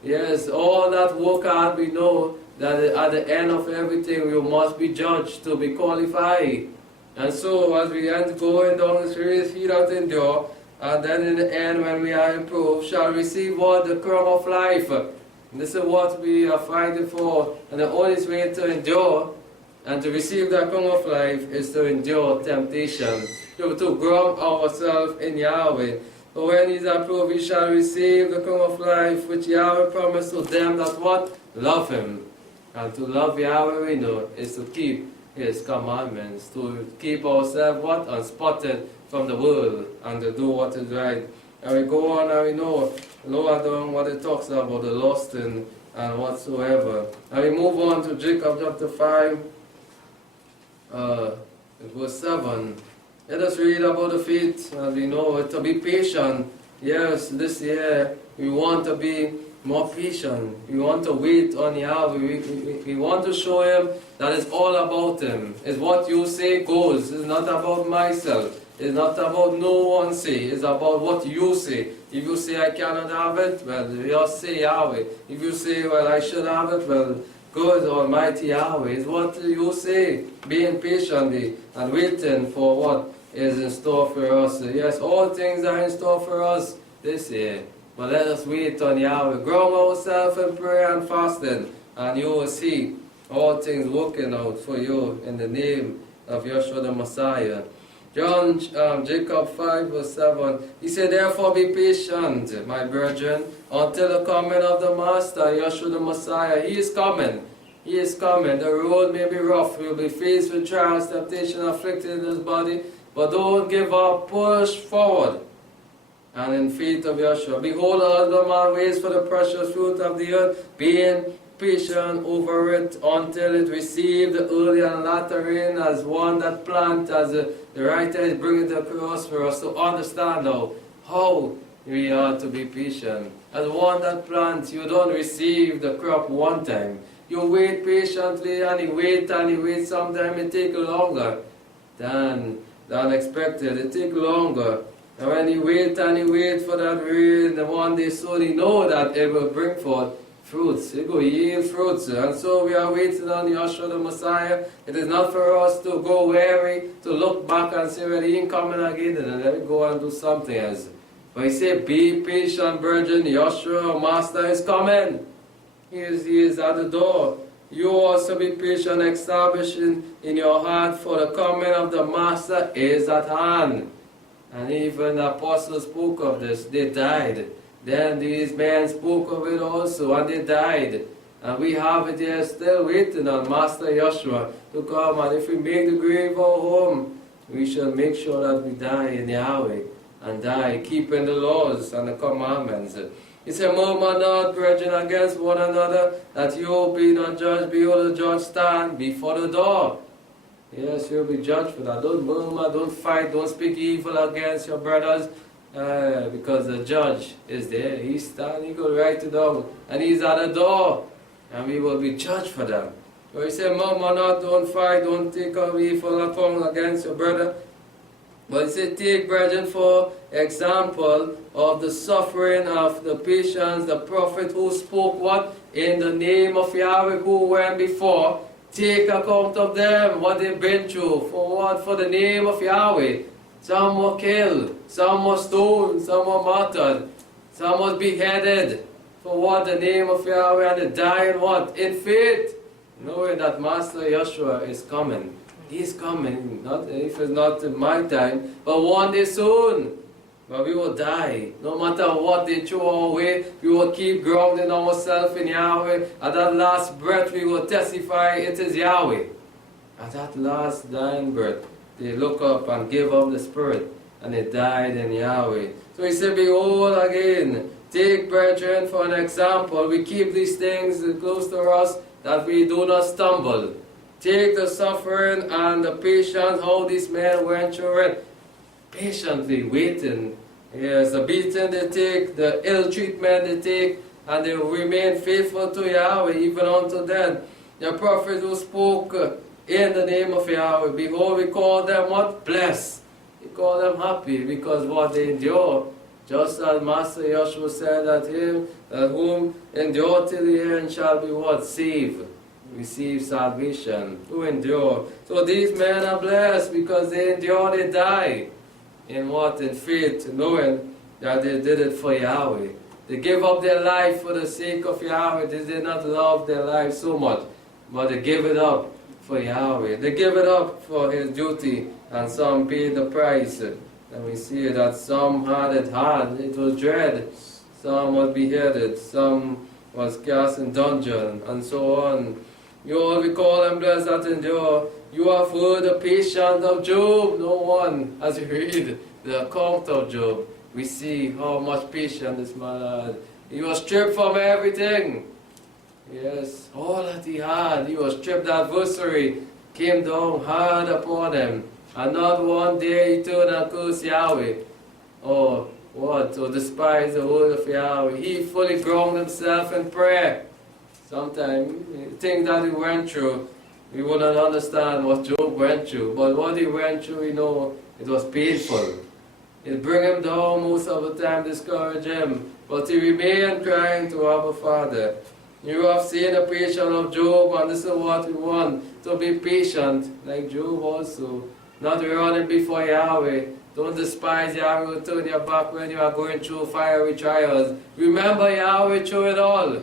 Yes, all that work hard, we know that at the end of everything we must be judged to be qualified. And so as we end going down this race, he that endure, and then in the end when we are improved, shall receive what? The crown of life. And this is what we are fighting for. And the only way to endure and to receive that crown of life is to endure temptation. To ground ourselves in Yahweh. For when he is approved, he shall receive the crown of life, which Yahweh promised to them that what? Love him. And to love Yahweh, we know, is to keep his commandments, to keep ourselves what? Unspotted from the world, and to do what is right. And we go on and we know lower down what it talks about, the lost and whatsoever. And we move on to Jacob chapter 5, verse 7. Let us read about the faith, and we know to be patient. Yes, this year we want to be more patient. We want to wait on Yahweh. We want to show him that it's all about him. It's what you say goes. It's not about myself. It's not about no one say. It's about what you say. If you say I cannot have it, well, just say Yahweh. If you say, well, I should have it, well, good Almighty Yahweh is what you say, being patiently and waiting for what is in store for us. Yes, all things are in store for us this year, but let us wait on Yahweh. Ground ourselves in prayer and fasting, and you will see all things working out for you in the name of Yeshua the Messiah. Jacob 5 verse 7, he said, therefore be patient, my brethren, until the coming of the Master, Yeshua the Messiah. He is coming. He is coming. The road may be rough. We will be faced with trials, temptation, afflicted in this body, but don't give up. Push forward. And in faith of Yeshua. Behold, the husbandman waits for the precious fruit of the earth, being patient over it until it receive the early and latter rain, as one that plant, as the writer is bringing it across for us to understand now how we are to be patient. As one that plants, you don't receive the crop one time. You wait patiently and you wait. Sometimes it takes longer than expected. It takes longer. And when you wait for that rain, the one day soon you know that it will bring forth fruits. It will yield fruits. And so we are waiting on Yeshua the Messiah. It is not for us to go weary, to look back and say, well, he ain't coming again, and let me go and do something else. But he said, be patient, brethren. Yeshua, our Master, is coming. He is at the door. You also be patient, establishing in your heart, for the coming of the Master is at hand. And even the apostles spoke of this. They died. Then these men spoke of it also, and they died. And we have it here still waiting on Master Yeshua to come. And if we make the grave our home, we shall make sure that we die in Yahweh, and die keeping the laws and the commandments. He said, murmur not, brethren, against one another, that you be not judged. Behold, the judge stand before the door. Yes, you'll be judged for that. Don't murmur, don't fight, don't speak evil against your brothers, because the judge is there. He's standing, he goes right to them, and he's at the door, and we will be judged for them. So he said, murmur not, don't fight, don't take up evil tongue against your brother. But he said, take, brethren, for example of the suffering of the patience, the prophet who spoke what? In the name of Yahweh, who went before. Take account of them, what they've been through. For what? For the name of Yahweh. Some were killed, some were stoned, some were martyred, some were beheaded. For what? The name of Yahweh, and they die in what? In faith, knowing that Master Yeshua is coming. He's coming, not if it's not in my time, but one day soon. But we will die. No matter what they throw our way, we will keep grounding ourselves in Yahweh. At that last breath, we will testify it is Yahweh. At that last dying breath, they look up and give up the spirit, and they died in Yahweh. So he said, behold again, take, brethren, for an example. We keep these things close to us, that we do not stumble. Take the suffering and the patience, how these men went through it. Patiently waiting. Yes, the beating they take, the ill treatment they take, and they remain faithful to Yahweh even unto death. The prophet who spoke in the name of Yahweh, behold, we call them what? Blessed. We call them happy, because what they endure, just as Master Yeshua said that him, that whom endure till the end shall be what? Saved. Receive salvation, to endure. So these men are blessed because they endure, they die. In what? In faith, knowing that they did it for Yahweh. They give up their life for the sake of Yahweh. They did not love their life so much, but they give it up for Yahweh. They give it up for His duty, and some paid the price. And we see that some had it hard, it was dread. Some was beheaded, some was cast in dungeon, and so on. You all, we call them blessed that endure. You have heard the patience of Job. No one, as we read the account of Job, we see how much patience this man had. He was stripped from everything. Yes, all that he had. He was stripped. The adversary came down hard upon him. And not one day he turned and cursed Yahweh. Or what? Or despised the word of Yahweh. He fully grounded himself in prayer. Sometimes, things that he went through, we wouldn't understand what Job went through. But what he went through, we know it was painful. It bring him down most of the time, discourage him. But he remained crying to Abba Father. You have seen the patience of Job, and this is what we want, to be patient, like Job also. Not running before Yahweh. Don't despise Yahweh, turn your back when you are going through fiery trials. Remember Yahweh through it all,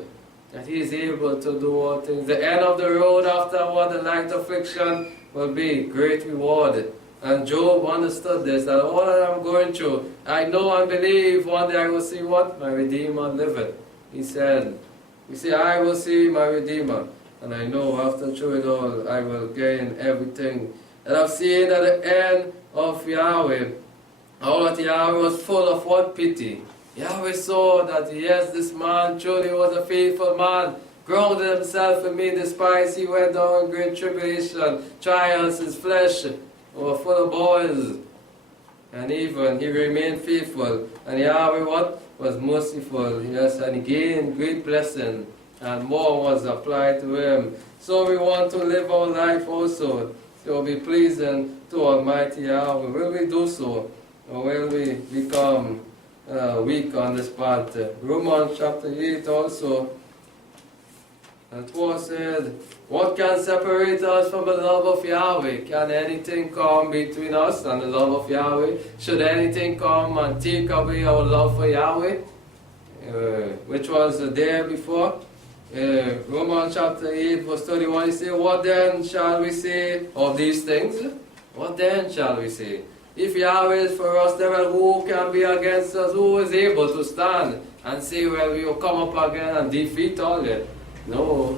that He is able to do all things. The end of the road afterward, the light affliction, will be great reward. And Job understood this, that all that I'm going through, I know and believe one day I will see what? My Redeemer liveth. He said, you see, I will see my Redeemer. And I know after through it all, I will gain everything. And I've seen at the end of Yahweh, all that Yahweh was full of what? Pity. Yahweh saw that, yes, this man truly was a faithful man, grounded himself in me, despite he went down in great tribulation, trials, his flesh was full of boils. And even he remained faithful. And Yahweh what? Was merciful. Yes, and he gained great blessing. And more was applied to him. So we want to live our life also to be pleasing to Almighty Yahweh. Will we do so? Or will we become weak on this path? Romans chapter 8 also. And Paul said, what can separate us from the love of Yahweh? Can anything come between us and the love of Yahweh? Should anything come and take away our love for Yahweh? Which was there before. Romans chapter 8 verse 31, he said, what then shall we say of these things? What then shall we say? If Yahweh is for us, then who can be against us? Who is able to stand and say, well, we will come up again and defeat all it? No.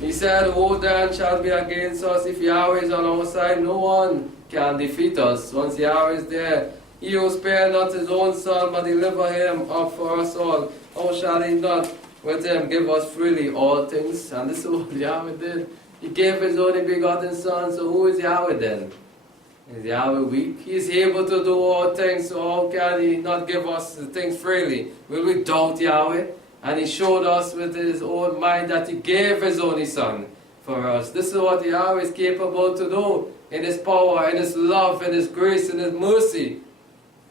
He said, who then shall be against us? If Yahweh is on our side, no one can defeat us. Once Yahweh is there, He who spared not His own Son, but delivered Him up for us all, how shall He not with Him give us freely all things? And this is what Yahweh did. He gave His only begotten Son. So who is Yahweh then? Is Yahweh weak? He is able to do all things, so how can He not give us the things freely? Will we doubt Yahweh? And He showed us with His own mind that He gave His only Son for us. This is what Yahweh is capable to do in His power, in His love, in His grace, in His mercy.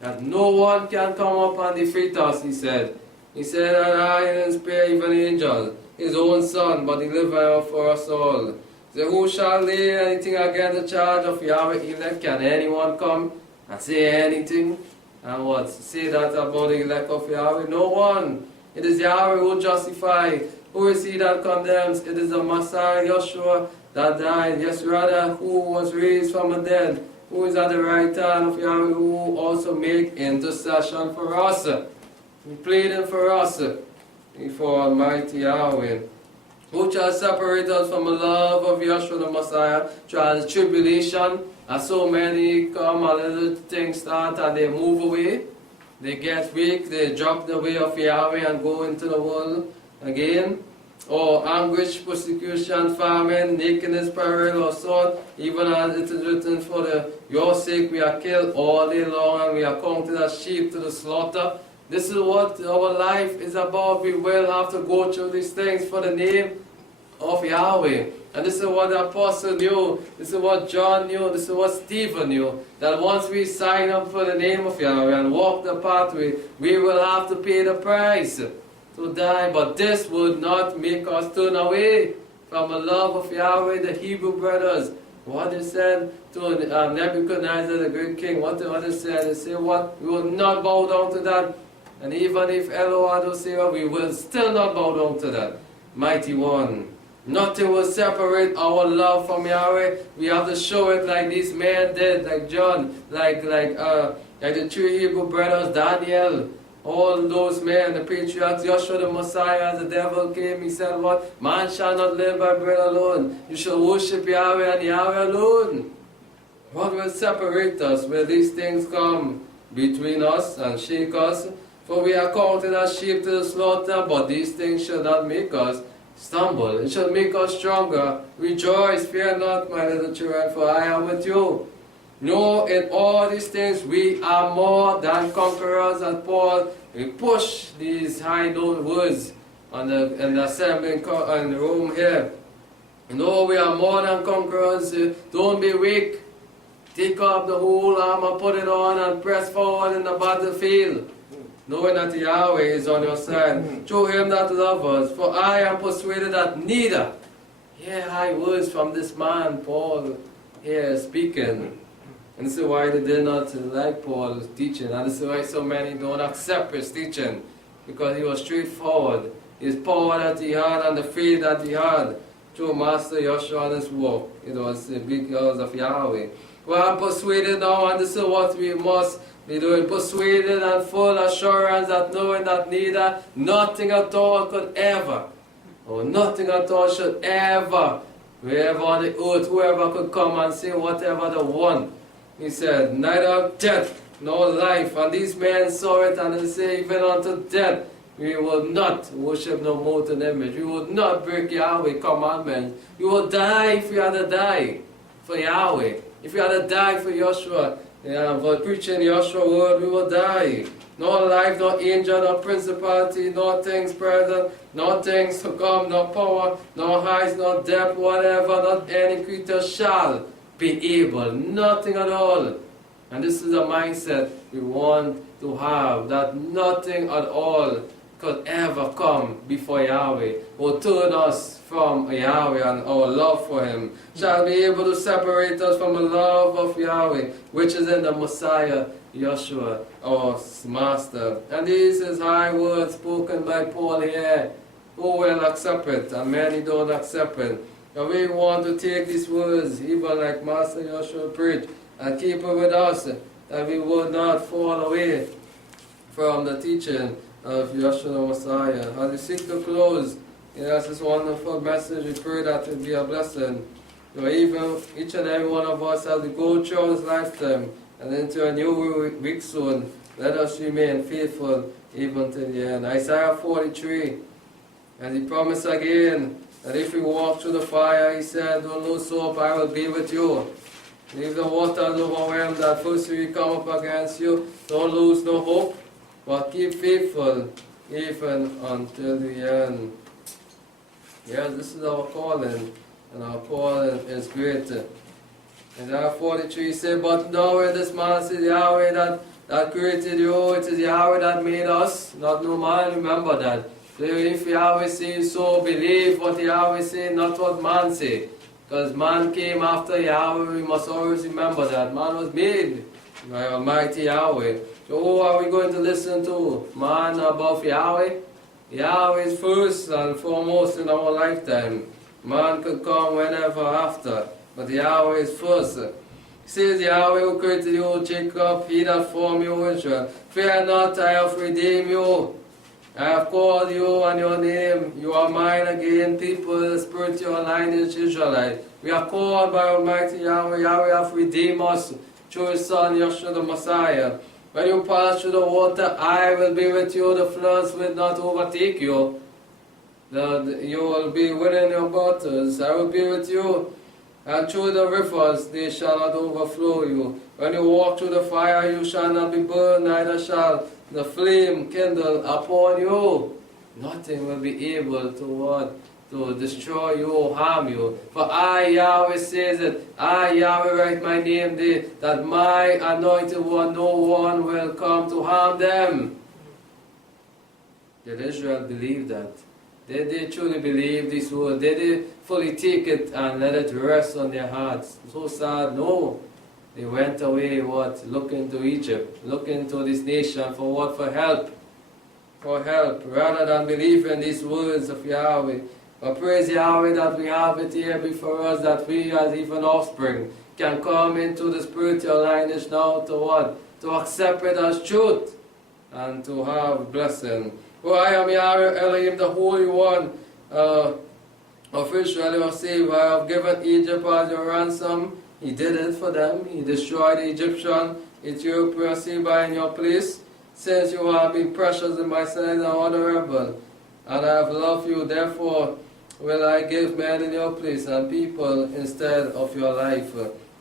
That no one can come up and defeat us, He said. He said that I didn't spare even angels, His own Son, but delivered Him for us all. So who shall lay anything against the charge of Yahweh elect? Can anyone come and say anything? And what? Say that about the elect of Yahweh? No one. It is Yahweh who justifies. Who is He that condemns? It is the Messiah, Yeshua, that died. Yes, rather, who was raised from the dead. Who is at the right hand of Yahweh, who also make intercession for us. He pleaded for us before Almighty Yahweh. Who shall separate us from the love of Yeshua the Messiah? Trials, tribulation, and so many come, a little things start and they move away. They get weak, they drop the way of Yahweh and go into the world again. Or anguish, persecution, famine, nakedness, peril, or sword, even as it is written, for your sake we are killed all day long, and we are counted as sheep to the slaughter. This is what our life is about. We will have to go through these things for the name of Yahweh. And this is what the apostle knew. This is what John knew. This is what Stephen knew. That once we sign up for the name of Yahweh and walk the pathway, we will have to pay the price to die. But this would not make us turn away from the love of Yahweh. The Hebrew brothers, what they said to Nebuchadnezzar, the great king, what they said, they said, what? We will not bow down to that. And even if Elohim will say, well, we will still not bow down to that. Mighty One. Nothing will separate our love from Yahweh. We have to show it like these men did, like John, like the three Hebrew brothers, Daniel, all those men, the patriarchs, Yeshua the Messiah, as the devil came, he said what? Man shall not live by bread alone. You shall worship Yahweh and Yahweh alone. What will separate us? Will these things come between us and shake us? For we are counted as sheep to the slaughter, but these things shall not make us stumble. It shall make us stronger. Rejoice, fear not, my little children, for I am with you. No, in all these things we are more than conquerors. And Paul, we push these high note words in the assembly in Rome here. No, we are more than conquerors. Don't be weak. Take up the whole armor, put it on, and press forward in the battlefield. knowing that Yahweh is on your side, through him that loves us. For I am persuaded that neither, hear high words from this man, Paul, here speaking. And this is why they did not like Paul's teaching, and this is why so many don't accept his teaching, because he was straightforward. His power that he had and the faith that he had through Master Joshua and his work, it was because of Yahweh. Well, I'm persuaded now, and this is what we must be doing, persuaded and full assurance that knowing that neither nothing at all could ever, or nothing at all should ever, wherever on the earth, whoever could come and say whatever they want. He said, neither death nor life. And these men saw it, and they say, even unto death, we will not worship no molten image. We will not break Yahweh's commandments. We will die if we had to die for Yahweh. If we had to die for Joshua, for preaching Joshua's word, we will die. Nor life, nor angel, nor principality, nor things present, nor things to come, nor power, nor height, nor depth, whatever, not any creature shall be able. Nothing at all. And this is a mindset we want to have, that nothing at all could ever come before Yahweh or turn us from Yahweh and our love for him, shall be able to separate us from the love of Yahweh, which is in the Messiah, Yeshua, our Master. And these is high words spoken by Paul here. Who will accept it? And many don't accept it. And we want to take these words, even like Master Yeshua preached, and keep it with us, that we will not fall away from the teaching of Yeshua the Messiah. As we seek to close, that's this wonderful message. We pray that it will be a blessing. Even each and every one of us, as we go through this lifetime and into a new week soon, let us remain faithful even to the end. Isaiah 43, and he promised again that if we walk through the fire, he said, don't lose hope, I will be with you. Leave the waters overwhelmed, that first we come up against you, don't lose no hope, but keep faithful even until the end. Yes, this is our calling, and our calling is great. Isaiah 43 says, but now in this man is Yahweh that created you, it is Yahweh that made us, not no man, remember that. So if Yahweh says so, believe what Yahweh says, not what man says. Because man came after Yahweh, we must always remember that. Man was made by Almighty Yahweh. So who are we going to listen to? Man above Yahweh? Yahweh is first and foremost in our lifetime. Man could come whenever after, but Yahweh is first. He says, Yahweh who created you, Jacob, he that formed you, Israel. Fear not, I have redeemed you. I have called you on your name. You are mine again, people, the spiritual lineage Israelite. We are called by Almighty Yahweh. Yahweh have redeemed us through his Son, Yeshua the Messiah. When you pass through the water, I will be with you. The floods will not overtake you. You will be within your waters. I will be with you. And through the rivers, they shall not overflow you. When you walk through the fire, you shall not be burned, neither shall the flame kindle upon you. Nothing will be able to destroy you or harm you. For I, Yahweh, says it. I, Yahweh, write my name there, that my anointed one, no one will come to harm them. Did Israel believe that? Did they truly believe this word? Did they fully take it and let it rest on their hearts? So sad, no. They went away, looking to Egypt, looking to this nation for what? For help. For help, rather than believe in these words of Yahweh. But praise Yahweh that we have it here before us, that we as even offspring can come into the spiritual lineage now to what? To accept it as truth and to have blessing. For I am Yahweh Elohim, the Holy One of Israel, your Savior. I have given Egypt as your ransom. He did it for them. He destroyed the Egyptian, Ethiopia, Seba in your place. Since you have been precious in my sight and honorable, and I have loved you, therefore will I give men in your place and people instead of your life.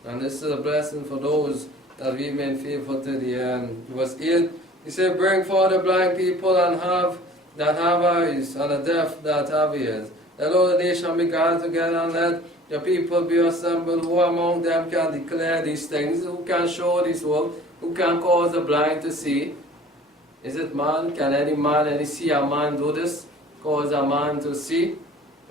And this is a blessing for those that remain faithful to the end. Verse 8, he said, bring forth the blind people and have eyes, and the deaf that have ears. Let all the nation be gathered together, and let the people be assembled. Who among them can declare these things? Who can show this work? Who can cause the blind to see? Is it man? Can any see a man do this? Cause a man to see?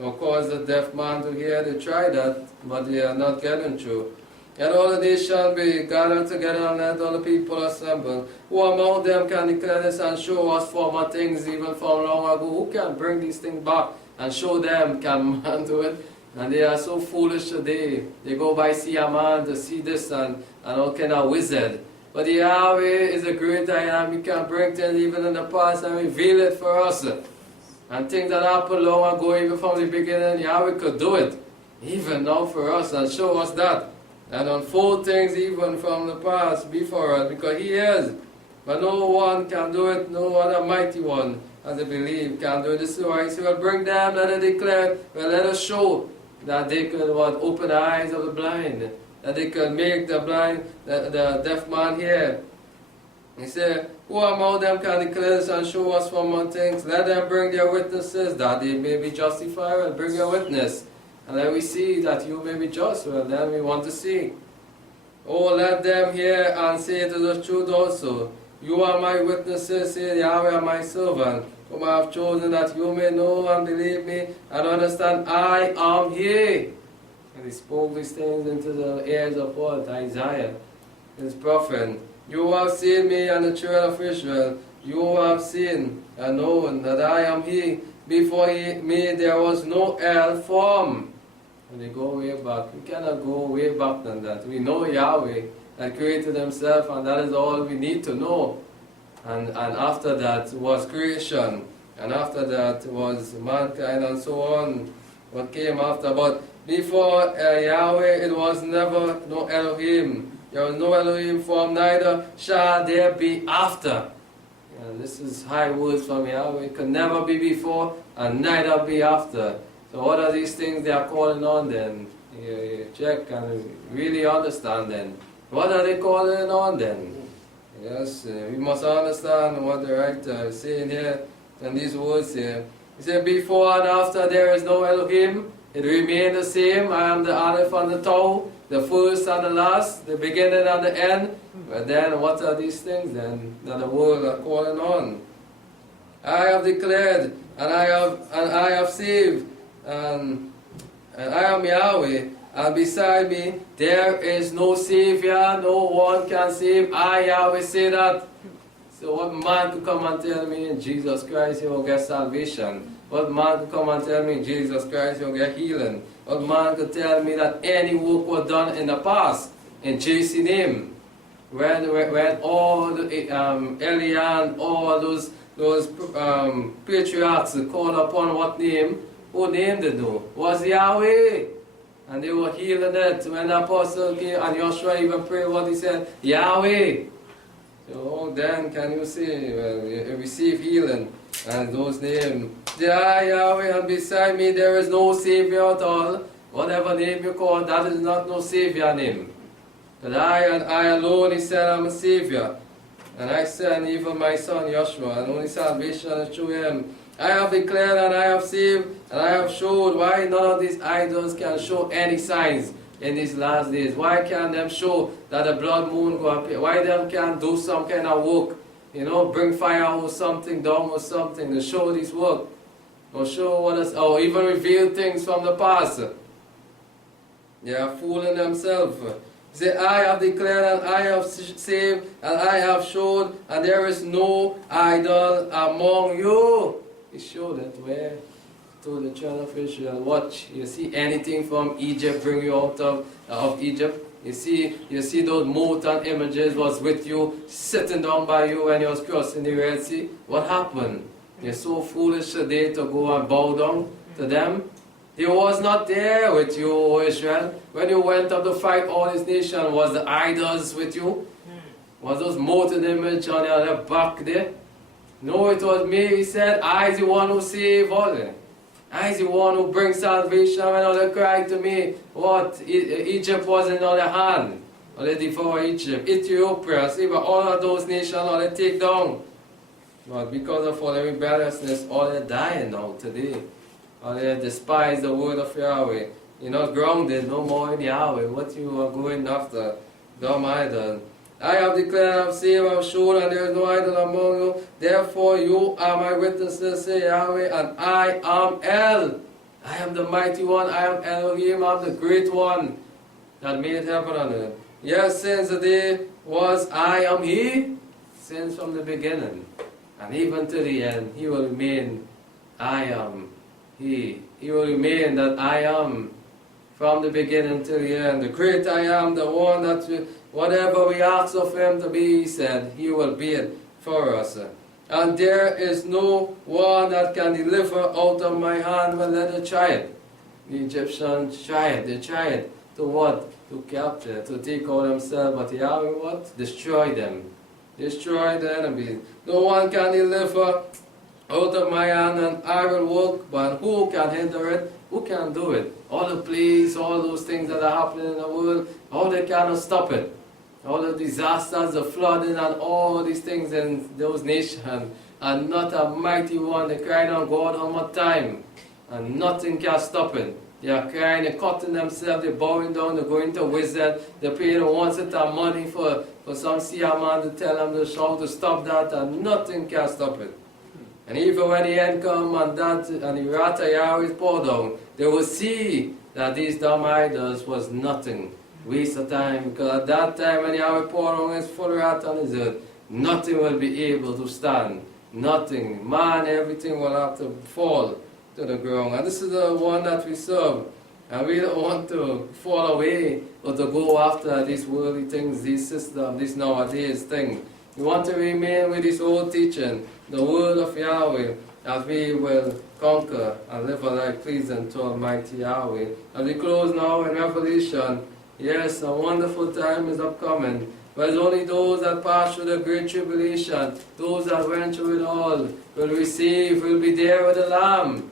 Or cause a deaf man to hear? They try that, but they are not getting through. And all the nations be gathered together and let all the people assemble. Who among them can declare this and show us former things even from long ago? Who can bring these things back and show them? Can man do it? And they are so foolish today. They go by see a man to see this and all kind of wizard. But Yahweh is a great I am. He can bring things even in the past and reveal it for us. And things that happened long ago, even from the beginning, Yahweh could do it. Even now for us and show us that. And unfold things even from the past before us, because He is. But no one can do it, no other mighty one, as I believe, can do it. This is why He will bring them, let us declare, well, let us show that they could open the eyes of the blind, that they could make the blind, the deaf man hear. He said, who among them can declare this and show us former things? Let them bring their witnesses, that they may be justified, and bring your witness. And then we see that you may be just. Well, then we want to see. Oh, let them hear and say to the truth also. You are my witnesses, say Yahweh, my servant, whom I have chosen, that you may know and believe me and understand I am He. And He spoke these things into the ears of what? Isaiah, His prophet. You have seen me and the children of Israel. You have seen and known that I am He. Before me there was no other form. And they go way back. We cannot go way back than that. We know Yahweh that created Himself, and that is all we need to know. And after that was creation, and after that was mankind, and so on. What came after? But before Yahweh, it was never no Elohim. There was no Elohim form, neither shall there be after. And this is high words from Yahweh. It could never be before, and neither be after. So what are these things they are calling on then? You check and really understand then. What are they calling on then? Yes, we must understand what the writer is saying here in these words here. He said, before and after there is no Elohim. It remained the same. I am the Aleph and the Tau, the first and the last, the beginning and the end. But then what are these things then that the world are calling on? I have declared and I have saved. And I am Yahweh, and beside me there is no Savior, no one can save. I, Yahweh, say that. So what man could come and tell me in Jesus Christ you will get salvation? What man could come and tell me in Jesus Christ you will get healing? What man could tell me that any work was done in the past in Jesus' name? When all the Elian, all those patriarchs called upon what name? Who named it though? Was Yahweh. And they were healing it. When the apostle came and Joshua even prayed what he said, Yahweh. So then can you say, well, you receive healing and those names. Yahweh, and beside me there is no Savior at all. Whatever name you call, that is not no Savior name. But I and I alone, He said, I'm a Savior. And I send even my son Joshua, and only salvation is through him. I have declared and I have saved and I have showed why none of these idols can show any signs in these last days. Why can't them show that the blood moon go up here? Why them can't do some kind of work? You know, bring fire or something down or something to show this work. Or show what is, or even reveal things from the past. They are fooling themselves. Say, I have declared and I have saved and I have showed, and there is no idol among you. He showed it where? To the children of Israel. Watch. You see anything from Egypt bring you out of Egypt? You see those molten images was with you, sitting down by you when you was crossing the Red Sea? What happened? You're so foolish today to go and bow down to them. They was not there with you, O Israel. When you went up to fight all these nations, was the idols with you? Was those molten images on your back there? No, it was me. He said, I is the one who saved all them. I is the one who brings salvation. When all they cried to me, what? Egypt was in their hand. Or they devour Egypt. Ethiopia, see, but all of those nations, all they take down. But because of all the rebelliousness, all they're dying now today. All they despise the word of Yahweh. You're not grounded no more in Yahweh. What you are going after? Dumb idol. I have declared, I have saved, I have shown, and there is no idol among you. Therefore you are my witnesses, say Yahweh, and I am El. I am the mighty one, I am Elohim, I am the great one that made heaven and earth. Yes, since the day was I am He, since from the beginning, and even to the end, He will remain I am He. He will remain that I am from the beginning to the end. The great I am, the one that whatever we ask of Him to be, He said, He will be it for us. And there is no one that can deliver out of my hand. Well, let them try it. The Egyptians tried. They tried to what? To capture, to take out themselves. But Yahweh what? Destroy them. Destroy the enemies. No one can deliver out of my hand, and I will work. But who can hinder it? Who can do it? All the plagues, all those things that are happening in the world, how they cannot stop it. All the disasters, the flooding, and all these things in those nations, and not a mighty one. They crying on God all the time, and nothing can stop it. They are crying, they're cutting themselves, they're bowing down, they're going to wizard, they're paying one set of money for some seer man to tell them to stop that, and nothing can stop it. And even when the end come and the wrath of Yahweh is poured down, they will see that these dumb idols was nothing. Waste of time, because at that time when Yahweh poured on His full wrath on His earth, nothing will be able to stand. Nothing. Man, everything will have to fall to the ground. And this is the one that we serve. And we don't want to fall away or to go after these worldly things, these systems, these nowadays things. We want to remain with this old teaching, the word of Yahweh, as we will conquer and live a life pleasing to Almighty Yahweh. As we close now in Revelation, yes, a wonderful time is upcoming. But it's only those that pass through the great tribulation, those that went through it all, will receive, will be there with the Lamb,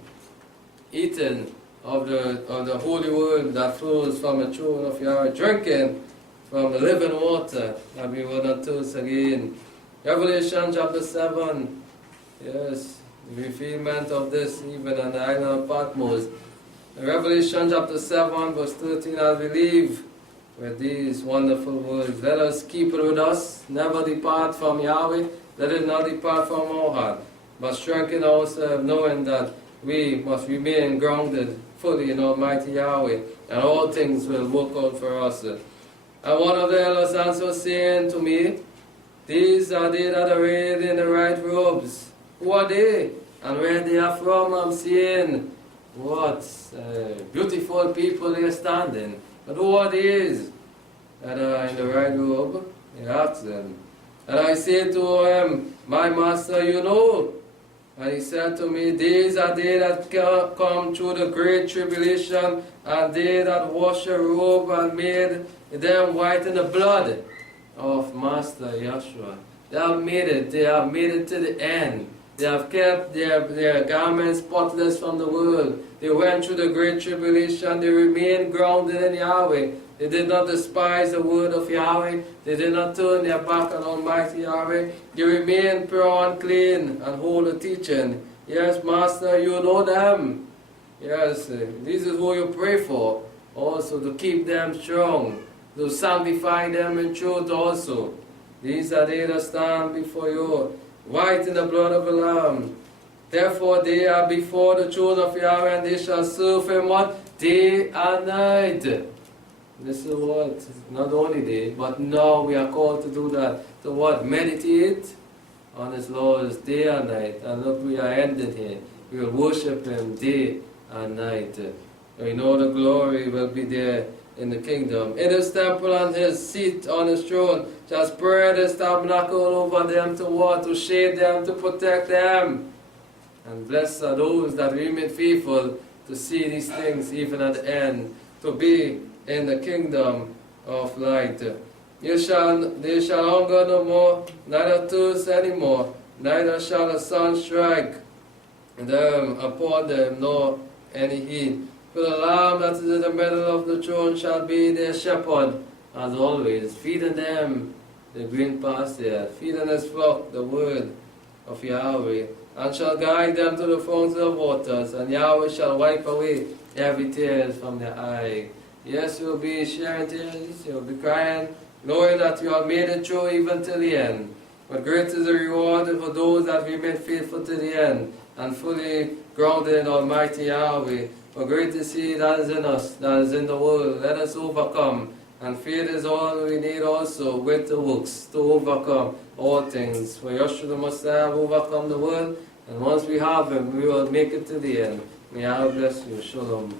eating of the holy word that flows from the throne of Yahweh, drinking from the living water, that we will not thirst again. Revelation chapter 7, yes, the fulfillment of this even on the island of Patmos. Revelation chapter 7, verse 13, as we leave with these wonderful words, let us keep it with us, never depart from Yahweh, let it not depart from our heart, but strengthen ourselves, knowing that we must remain grounded fully in Almighty Yahweh, and all things will work out for us. And one of the elders answered, saying to me, these are they that are arrayed in the right robes. Who are they? And where they are from? I'm seeing what beautiful people they are standing. But who are these that are in the right robe? He asked them. And I said to him, my master, you know. And he said to me, these are they that come through the great tribulation, and they that wash a robe and made them white in the blood of Master Yeshua. They have made it. They have made it to the end. They have kept their garments spotless from the world. They went through the great tribulation. They remained grounded in Yahweh. They did not despise the word of Yahweh. They did not turn their back on Almighty Yahweh. They remained pure and clean and hold the teaching. Yes, Master, you know them. Yes, this is who you pray for. Also to keep them strong, to sanctify them in truth also. These are they that stand before you, white in the blood of the Lamb. Therefore they are before the throne of Yahweh, and they shall serve Him what? Day and night. This is what, not only day, but now we are called to do that. To what? Meditate on His laws day and night. And look, we are ending here. We will worship Him day and night. We know the glory will be there in the kingdom. In His temple and His seat on His throne, shall spread His tabernacle over them to what? To shade them, to protect them. And blessed are those that remain faithful to see these things even at the end, to be in the kingdom of light. They shall hunger no more, neither thirst any more, neither shall the sun strike them upon them, nor any heat. For the Lamb that is in the middle of the throne shall be their shepherd, as always, feeding them the green pasture, feeding His flock the word of Yahweh, and shall guide them to the fountains of waters, and Yahweh shall wipe away every tear from their eye. Yes, you'll be sharing tears, you'll be crying, knowing that you have made it through even till the end. But great is the reward for those that remain faithful to the end and fully grounded in Almighty Yahweh. For great is He that is in us, that is in the world. Let us overcome. And faith is all we need also with the works to overcome all things. For Yeshua must have overcome the world, and once we have Him, we will make it to the end. May Allah bless you. Shalom.